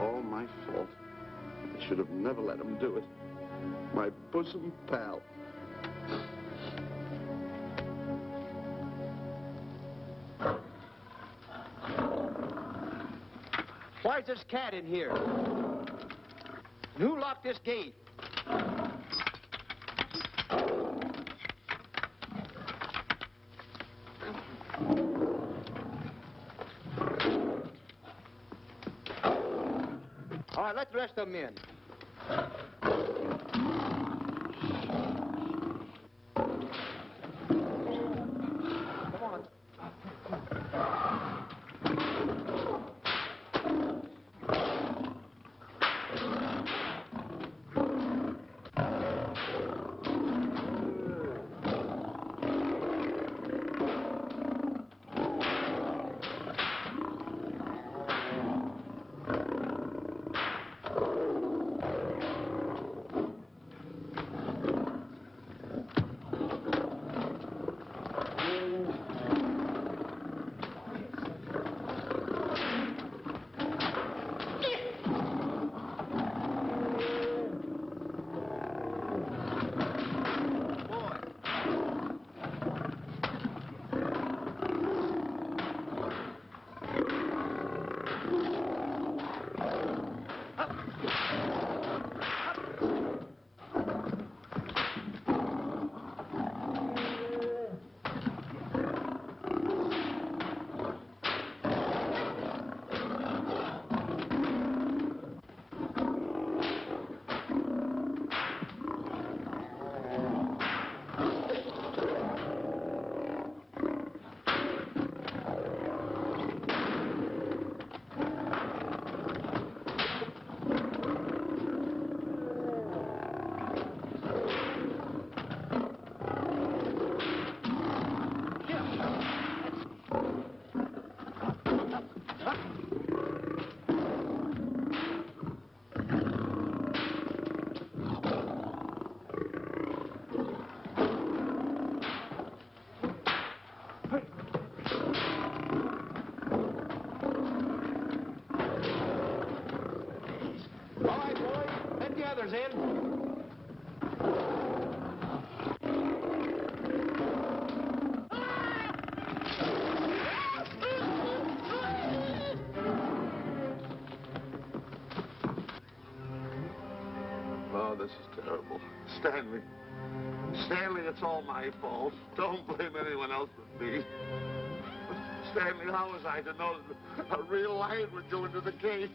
all my fault. I should have never let him do it. My bosom pal. Why's this cat in here? And who locked this gate? All right, let the rest of them in. Come on. diamonds in. Oh, this is terrible. Stanley. Stanley, it's all my fault. Don't blame anyone else but me. Stanley, how was I to know that a real lion would go into the cage?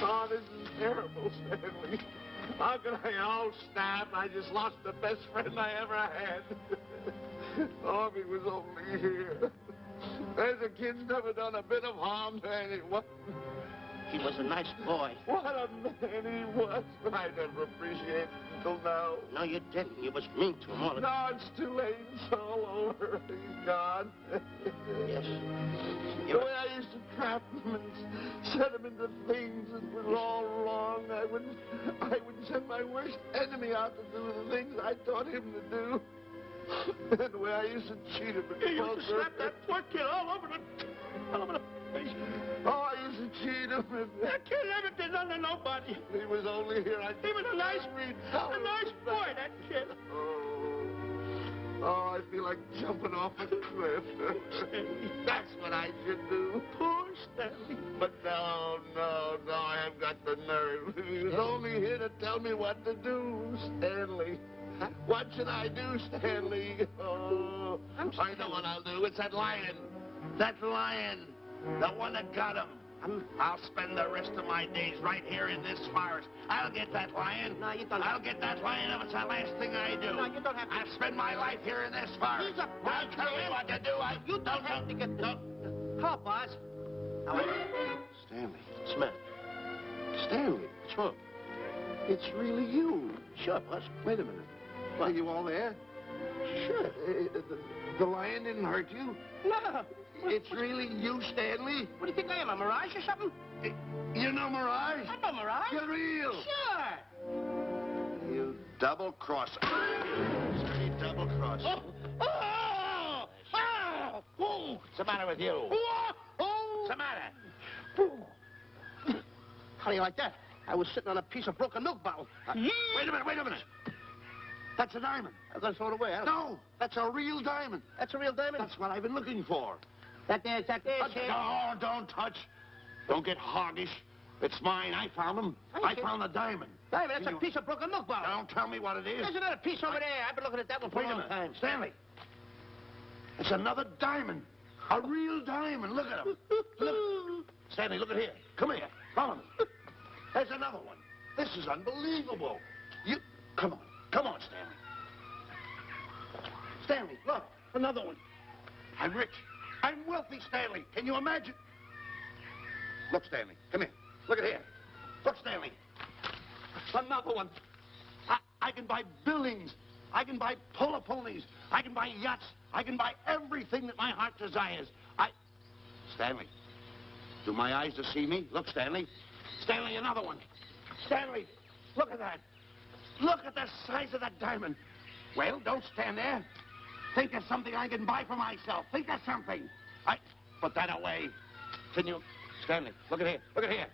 Oh, this is terrible, Stanley. How can I? Oh, snap. I just lost the best friend I ever had. Oh, if he was only here. The kid's never done a bit of harm to anyone. He was a nice boy. What a man he was. I never appreciated it until now. No, you didn't. You was mean to him all the No, it's too late. It's all over. He's gone. Yes. The way I used to trap him and set him into things that was all wrong. I would send my worst enemy out to do the things I taught him to do. And the way I used to cheat him. You used to slap that poor kid all over the face. Oh, I used to cheat him. That kid never did nothing to nobody. He was only here. He was a nice boy, that kid. Oh, I feel like jumping off a cliff. That's what I should do. Poor Stanley. But no, I haven't got the nerve. He was only here to tell me what to do, Stanley. What should I do, Stanley? Oh, I know what I'll do. It's that lion. That lion. The one that got him. I'll spend the rest of my days right here in this forest. I'll get that lion. No, you don't. I'll get that lion if it's the last thing I do. No, you don't have to. I'll spend my life here in this forest. He's a I'll tell you what to do. You don't have to get the... Hello, boss. How are you? Stanley. Smith. Stanley. What's wrong? It's really you. Sure, boss. Wait a minute. Are you all there? Sure. The lion didn't hurt you? No. It's really you, Stanley? What do you think I am, a mirage or something? You're no mirage? I'm no mirage. You're real. Sure. You double-crosser. Straight double-crosser. Oh! What's the matter with you? What's the matter? How do you like that? I was sitting on a piece of broken milk bottle. Wait a minute. That's a diamond. I'm going to throw it away. No, that's a real diamond. That's a real diamond? That's what I've been looking for. That there, Shemp. No, don't touch. Don't get hoggish. It's mine. I found them. I found the diamond. Diamond, that's a piece of broken milk bottle. Don't tell me what it is. There's another piece over there. I've been looking at that one for a long time. Stanley. It's another diamond. A real diamond. Look at him. Look. Stanley, look at here. Come here. Follow me. There's another one. This is unbelievable. You... Come on, Stanley. Stanley, look. Another one. I'm rich. I'm wealthy, Stanley. Can you imagine? Look, Stanley. Come here. Look at here. Look, Stanley. Another one. I can buy buildings. I can buy polo ponies. I can buy yachts. I can buy everything that my heart desires. Stanley, do my eyes deceive me? Look, Stanley. Stanley, another one. Stanley, look at that. Look at the size of that diamond. Well, don't stand there. Think of something I can buy for myself. Think of something. Put that away. Can you... Stanley, look at here. Look at here.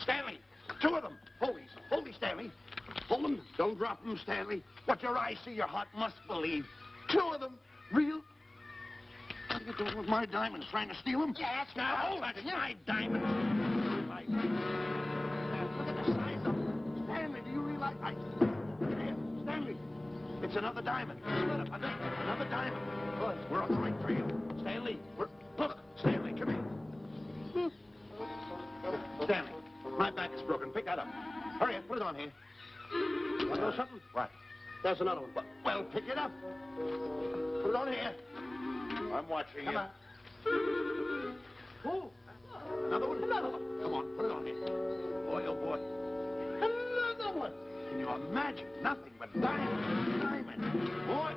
Stanley, two of them. Hold me, Stanley. Hold them. Don't drop them, Stanley. What your eyes see, your heart must believe. Two of them. Real... What are you doing with my diamonds? Trying to steal them? Yeah, that's right. Oh, that's my diamonds. Look at the size of them. Stanley, do you realize... Here, Stanley. It's another diamond. Another diamond. We're on the right trail. Stanley, look, Stanley, come here. Stanley, my back is broken. Pick that up. Hurry up, put it on here. Want to know something? What? There's another one. Well, pick it up. Put it on here. I'm watching you. Come on. Oh, another one? Another one. Come on, put it on here. Boy, oh boy. Another one. Can you imagine? Nothing but diamond. Diamond. Boy.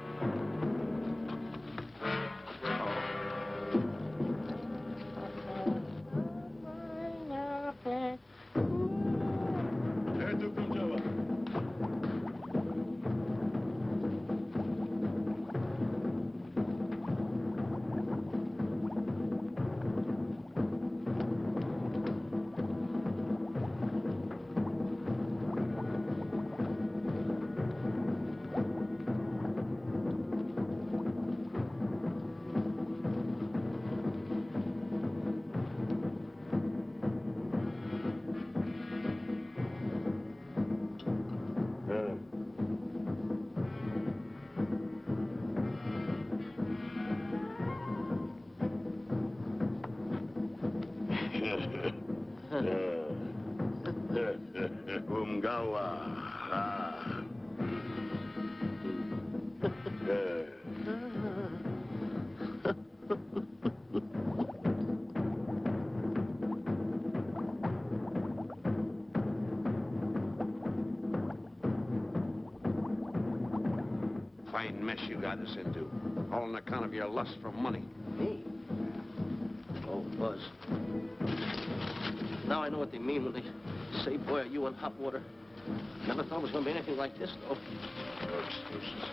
Umgawa. Fine mess you got us into. All on account of your lust for money. Me? Oh, Buzz. Now I know what they mean when they say, boy, are you in hot water. Never thought it was going to be anything like this, though. No excuses.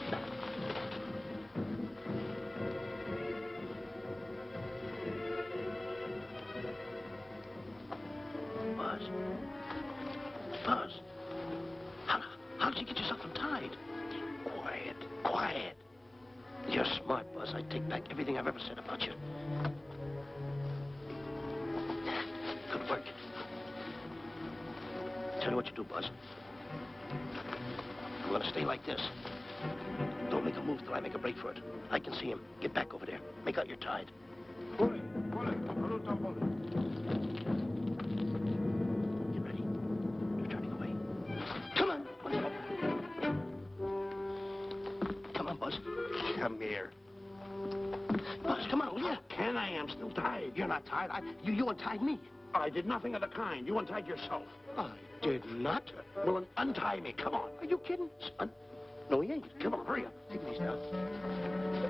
Buzz. Buzz. How did you get yourself untied? Quiet. Quiet. You're smart, Buzz. I take back everything I've ever said about you. Good work. Tell you what you do, Buzz. I'm going to stay like this. Don't make a move till I make a break for it. I can see him. Get back over there. Make out you're tied. Get ready. You're turning away. Come on. Come on, Buzz. Come here. Buzz, come on, will you? Can I? I'm still tied. You're not tied. You untied me. I did nothing of the kind. You untied yourself. I did not. Well, untie me. Come on. Are you kidding? No, he ain't. Come on, hurry up. Take these down. All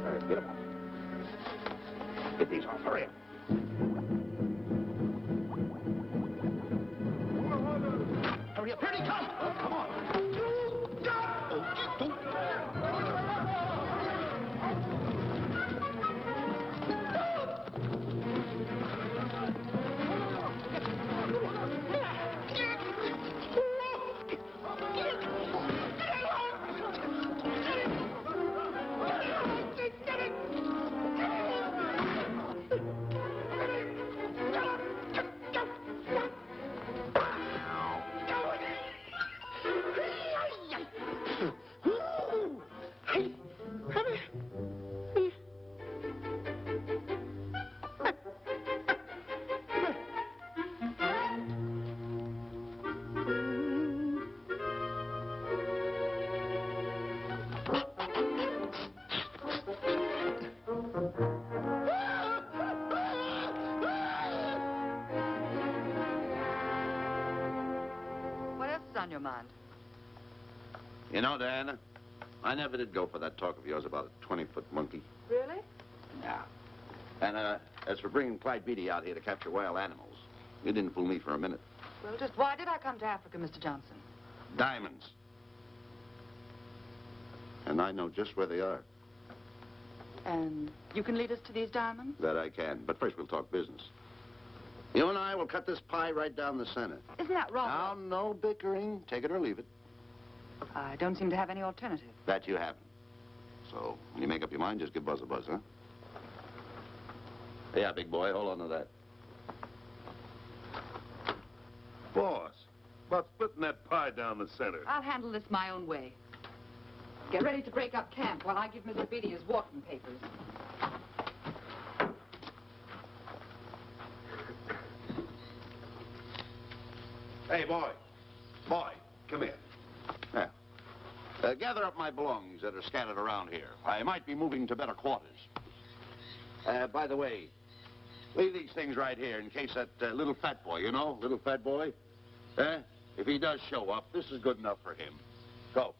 right, get them off. Get these off. Hurry up. Hurry up. Here he comes. Oh, come on. On your mind? You know, Diana, I never did go for that talk of yours about a 20-foot monkey. Really? Yeah. And, as for bringing Clyde Beatty out here to capture wild animals, you didn't fool me for a minute. Well, just why did I come to Africa, Mr. Johnson? Diamonds. And I know just where they are. And you can lead us to these diamonds? That I can. But first we'll talk business. You and I will cut this pie right down the center. Isn't that wrong? Now, no bickering. Take it or leave it. I don't seem to have any alternative. That you haven't. So, when you make up your mind, just give Buzz a buzz, huh? Yeah, big boy, hold on to that. Boss, about splitting that pie down the center. I'll handle this my own way. Get ready to break up camp while I give Mr. Beatty his walking papers. Hey, boy. Boy, come here. Yeah. Gather up my belongings that are scattered around here. I might be moving to better quarters. By the way, leave these things right here in case that little fat boy, you know, little fat boy, if he does show up, this is good enough for him. Go.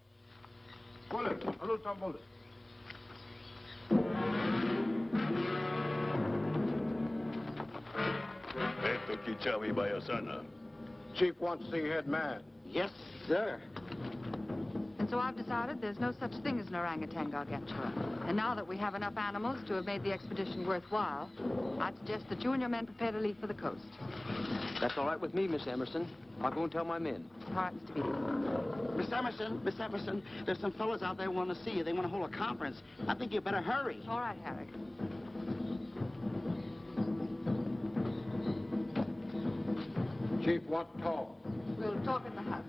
Chief wants to see head man. Yes, sir. And so I've decided there's no such thing as an orangutan gargantua. And now that we have enough animals to have made the expedition worthwhile, I'd suggest that you and your men prepare to leave for the coast. That's all right with me, Miss Emerson. I'll go and tell my men. All right, Mr. Beatty. Miss Emerson, there's some fellas out there who want to see you. They want to hold a conference. I think you better hurry. All right, Harry. Chief wants to talk. We'll talk in the hut.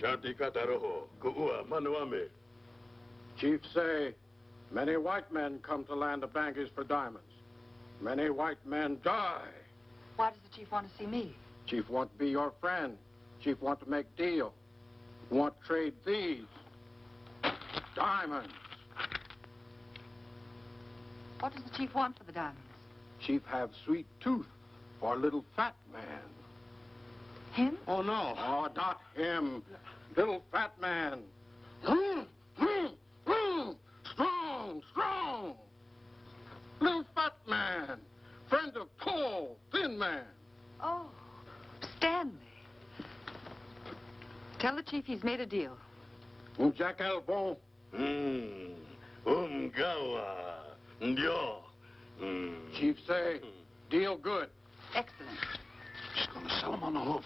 Shanti kataroho, kuua manuame. Chief say, many white men come to land of Bangis for diamonds. Many white men die. Why does the chief want to see me? Chief want to be your friend. Chief want to make deal. Want to trade these diamonds. What does the chief want for the diamonds? Chief have sweet tooth for little fat man. Him? Oh, no. Oh, not him. Little fat man. Strong, strong. Little fat man. Friend of tall, thin man. Oh, Stanley. Tell the chief he's made a deal. Jack Albon. Umgawa. Ndio. Chief say, deal good. Excellent. She's going to sell him on the hoof.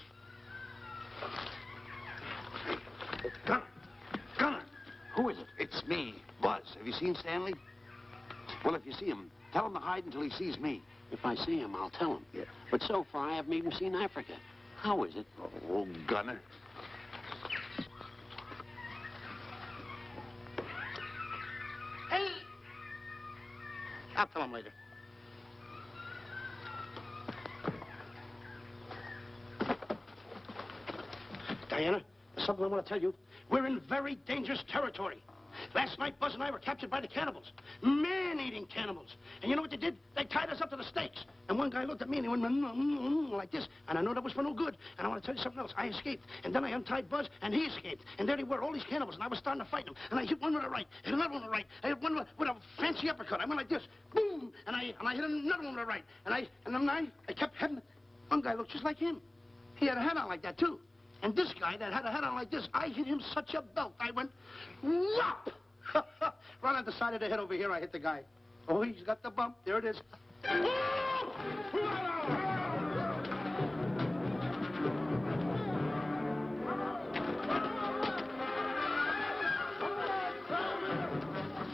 Gunner. Who is it? It's me, Buzz. Have you seen Stanley? Well, if you see him, tell him to hide until he sees me. If I see him, I'll tell him. Yeah. But so far, I haven't even seen Africa. How is it? Oh, Gunner. Hey! I'll tell him later. Diana, there's something I want to tell you. We're in very dangerous territory. Last night, Buzz and I were captured by the cannibals. Man-eating cannibals. And you know what they did? They tied us up to the stakes. And one guy looked at me and he went like this. And I know that was for no good. And I want to tell you something else. I escaped. And then I untied Buzz and he escaped. And there they were, all these cannibals. And I was starting to fight them. And I hit one with a right, hit another one with a right. I hit one with a fancy uppercut. I went like this. Boom! And I hit another one with a right. And then I kept having... One guy looked just like him. He had a hat on like that, too. And this guy that had a hat on like this, I hit him such a belt. I went, whop! Right on the side of the head over here, I hit the guy. Oh, he's got the bump. There it is.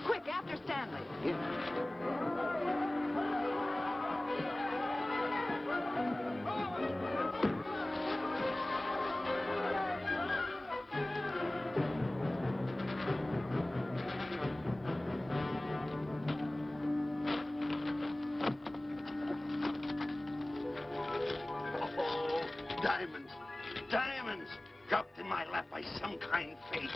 Quick, after Stanley. Diamonds. Diamonds. Dropped in my lap by some kind fate.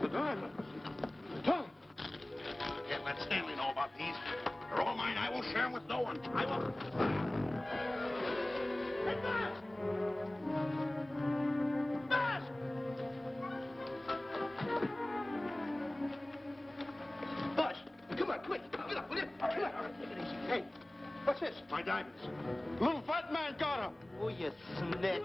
The diamonds. Can't let Stanley know about these. They're all mine. I won't share them with no one. I won't. Hey, Buzz! Buzz! Buzz, come on, quick. Get up, will you? Come on. Take it easy. Hey, what's this? My diamonds. Little fat man got him. Oh, you snitch.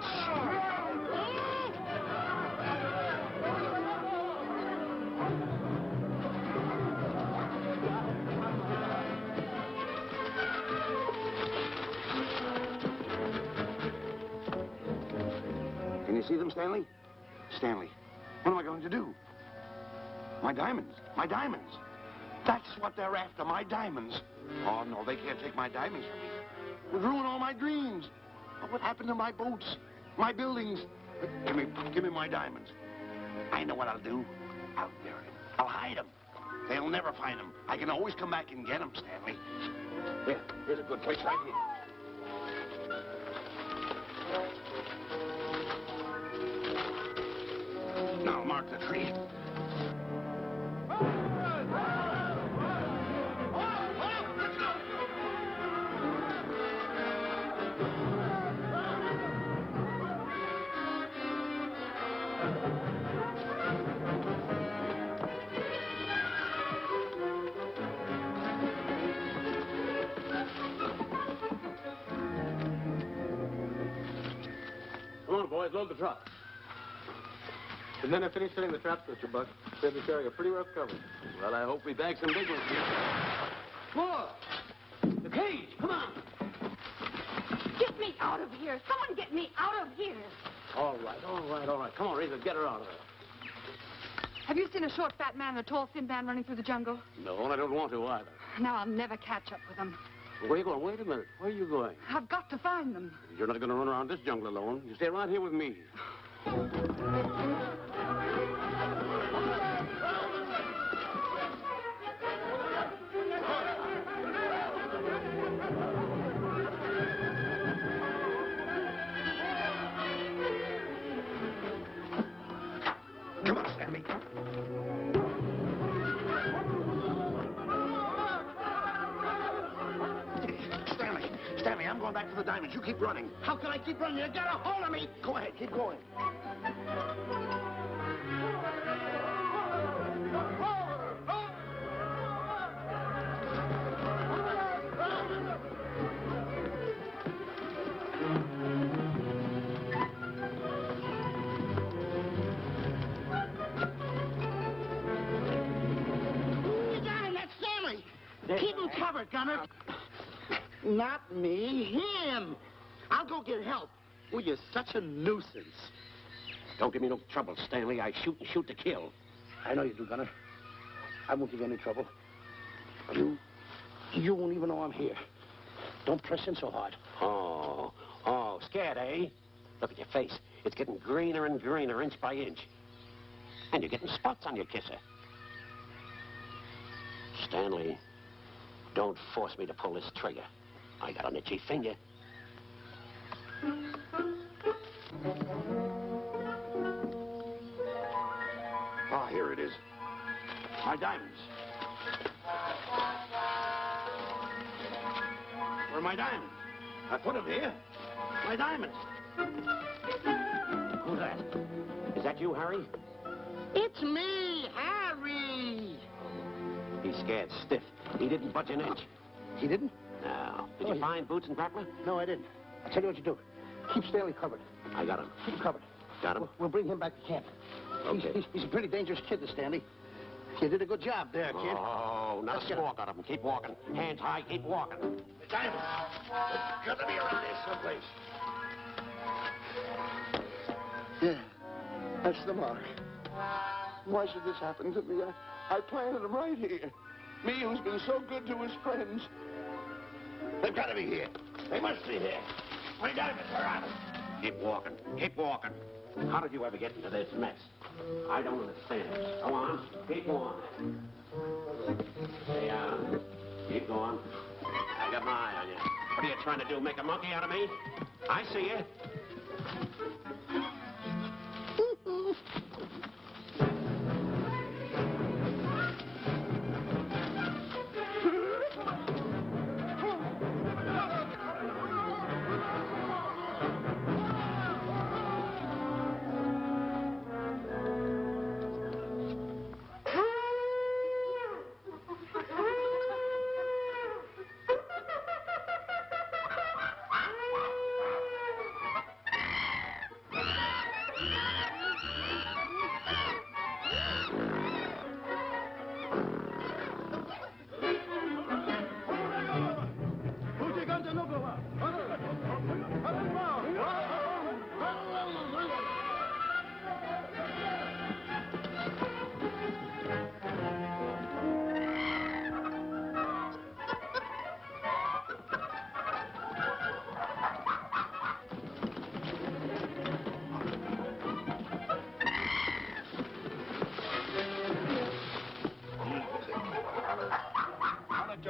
Can you see them, Stanley? Stanley, what am I going to do? My diamonds. My diamonds. That's what they're after, my diamonds. Oh, no, they can't take my diamonds from me. It would ruin all my dreams. What happened to my boats, my buildings? Give me my diamonds. I know what I'll do. I'll bury them. I'll hide them. They'll never find them. I can always come back and get them, Stanley. Here, here's a good place right here. Now mark the tree. Come on, boys, load the truck. The men have finished setting the traps, Mr. Buck. Said the carrier pretty rough cover. Well, I hope we bag some big ones here. More! The cage, come on! me out of here. Someone get me out of here. All right. Come on, Rita, get her out of there. Have you seen a short, fat man and a tall, thin man running through the jungle? No, and I don't want to either. Now I'll never catch up with them. Where are you going? Wait a minute. Where are you going? I've got to find them. You're not going to run around this jungle alone. You stay right here with me. Come on, Stanley. Stanley, I'm going back for the diamonds. You keep running. How can I keep running? You got a hold of me. Go ahead, keep going. You got him. That's Stanley. Keep him covered, Gunner. Not me, him. I'll go get help. Well, you're such a nuisance. Don't give me no trouble, Stanley. I shoot and shoot to kill. I know you do, Gunner. I won't give you any trouble. You won't even know I'm here. Don't press in so hard. Oh, scared, eh? Look at your face. It's getting greener and greener, inch by inch. And you're getting spots on your kisser. Stanley, don't force me to pull this trigger. I got an itchy finger. Ah, here it is. My diamonds. Where are my diamonds? I put them here. My diamonds. Who's that? Is that you, Harry? It's me, Harry. He's scared stiff. He didn't budge an inch. He didn't? No. Did you find Boots and Grappler? No, I didn't. I'll tell you what you do. Keep Stanley covered. I got him. Keep him covered. Got him? We'll bring him back to camp. Okay. He's a pretty dangerous kid, this Stanley. You did a good job there, kid. Oh, not a squawk out of him. Keep walking. Hands high, keep walking. The diamonds. They're gonna be around here someplace. Yeah, that's the mark. Why should this happen to me? I planted them right here. Me who's been so good to his friends. They've got to be here. They must be here. My diamonds are out. Keep walking. Keep walking. How did you ever get into this mess? I don't understand. Go on. Keep going. Stay on. Keep going. I got my eye on you. What are you trying to do? Make a monkey out of me? I see you.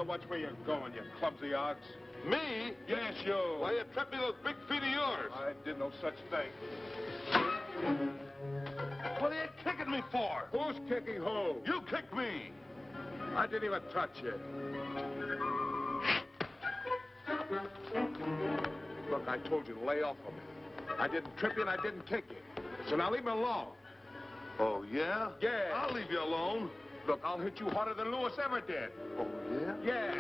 Watch where you're going, you clumsy ox. Me? Yes, you. Why, you tripped me with those big feet of yours. I did no such thing. What are you kicking me for? Who's kicking who? You kicked me. I didn't even touch you. Look, I told you to lay off of me. I didn't trip you and I didn't kick you. So now leave me alone. Oh, yeah? Yeah. I'll leave you alone. Look, I'll hit you harder than Lewis ever did. Oh, yeah? Yeah.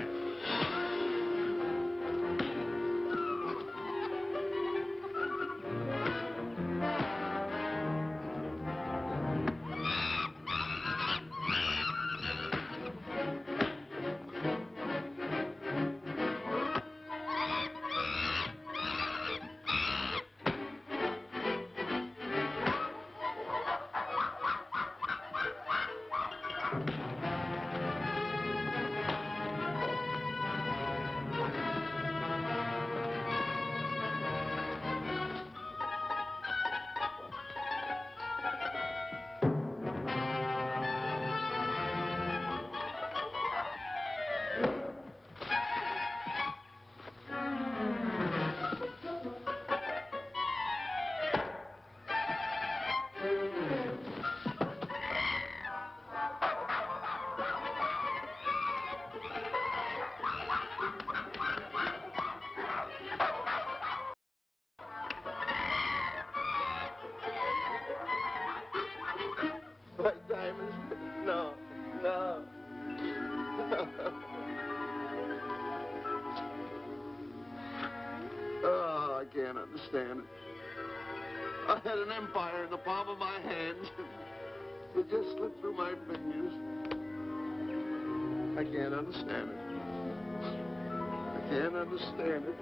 Oh, I can't understand it. I had an empire in the palm of my hand. It just slipped through my fingers. I can't understand it. I can't understand it.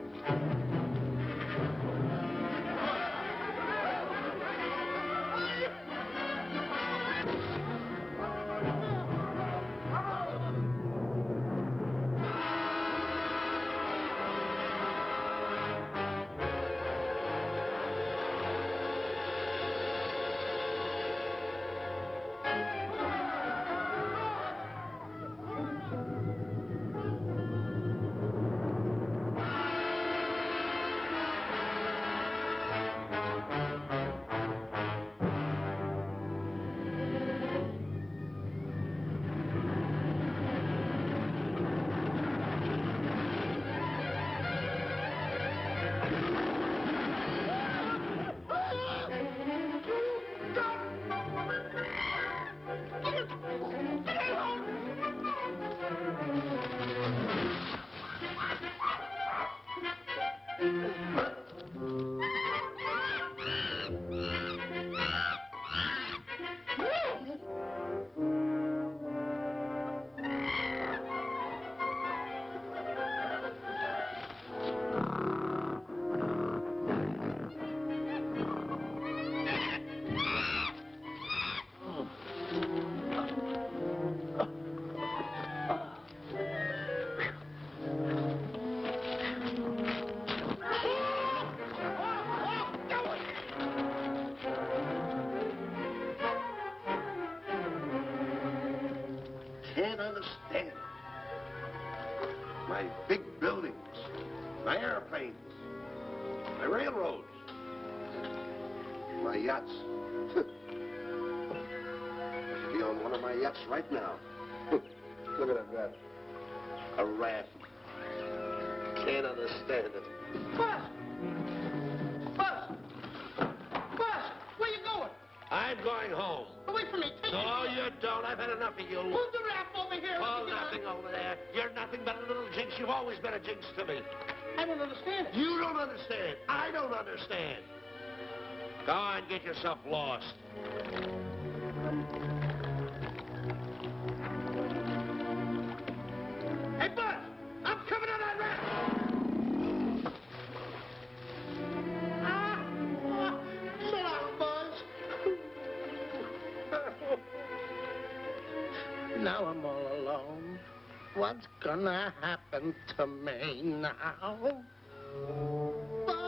Can't understand. My big buildings, my airplanes, my railroads, my yachts. I should be on one of my yachts right now. Look at that. A raft. Can't understand it. Buzz! Buzz! Buzz! Where you going? I'm going home. Away from me. Take No, you don't. I've had enough of you. Move the raft over here. Oh, nothing over there. You're nothing but a little jinx. You've always been a jinx to me. I don't understand it. You don't understand. I don't understand. Go on, get yourself lost. Hey, Buzz! I'm coming on that raft! So long, Buzz. Now I'm all alone. What's gonna happen to me now? Buzz?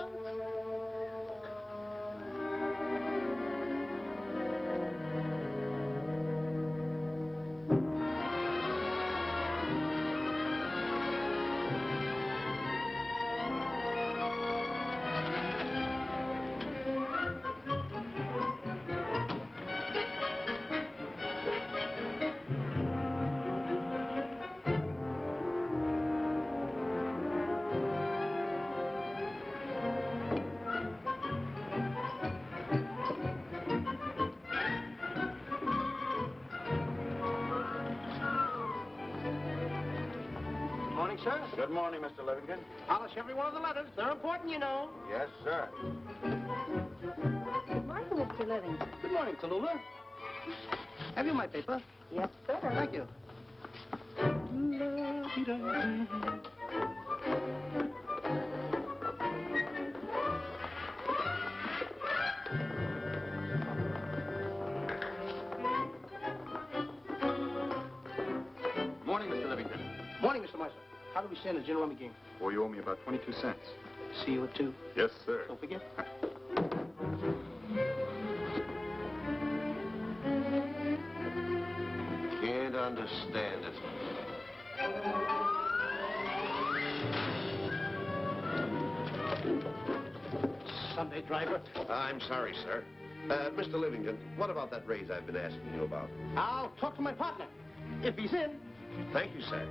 Morning, sir. Good morning, Mr. Livingston. Polish every one of the letters. They're important, you know. Yes, sir. Good morning, Mr. Livingston. Good morning, Tallulah. Have you my paper? Yes, sir. Thank you. Morning, Mr. Livingston. Morning, Mr. Marshall. How do we stand the gin rummy game? Well, you owe me about 22 cents. See you at 2. Yes, sir. Don't forget. Can't understand it. Sunday driver. I'm sorry, sir. Mr. Livingston, what about that raise I've been asking you about? I'll talk to my partner. If he's in. Thank you, sir.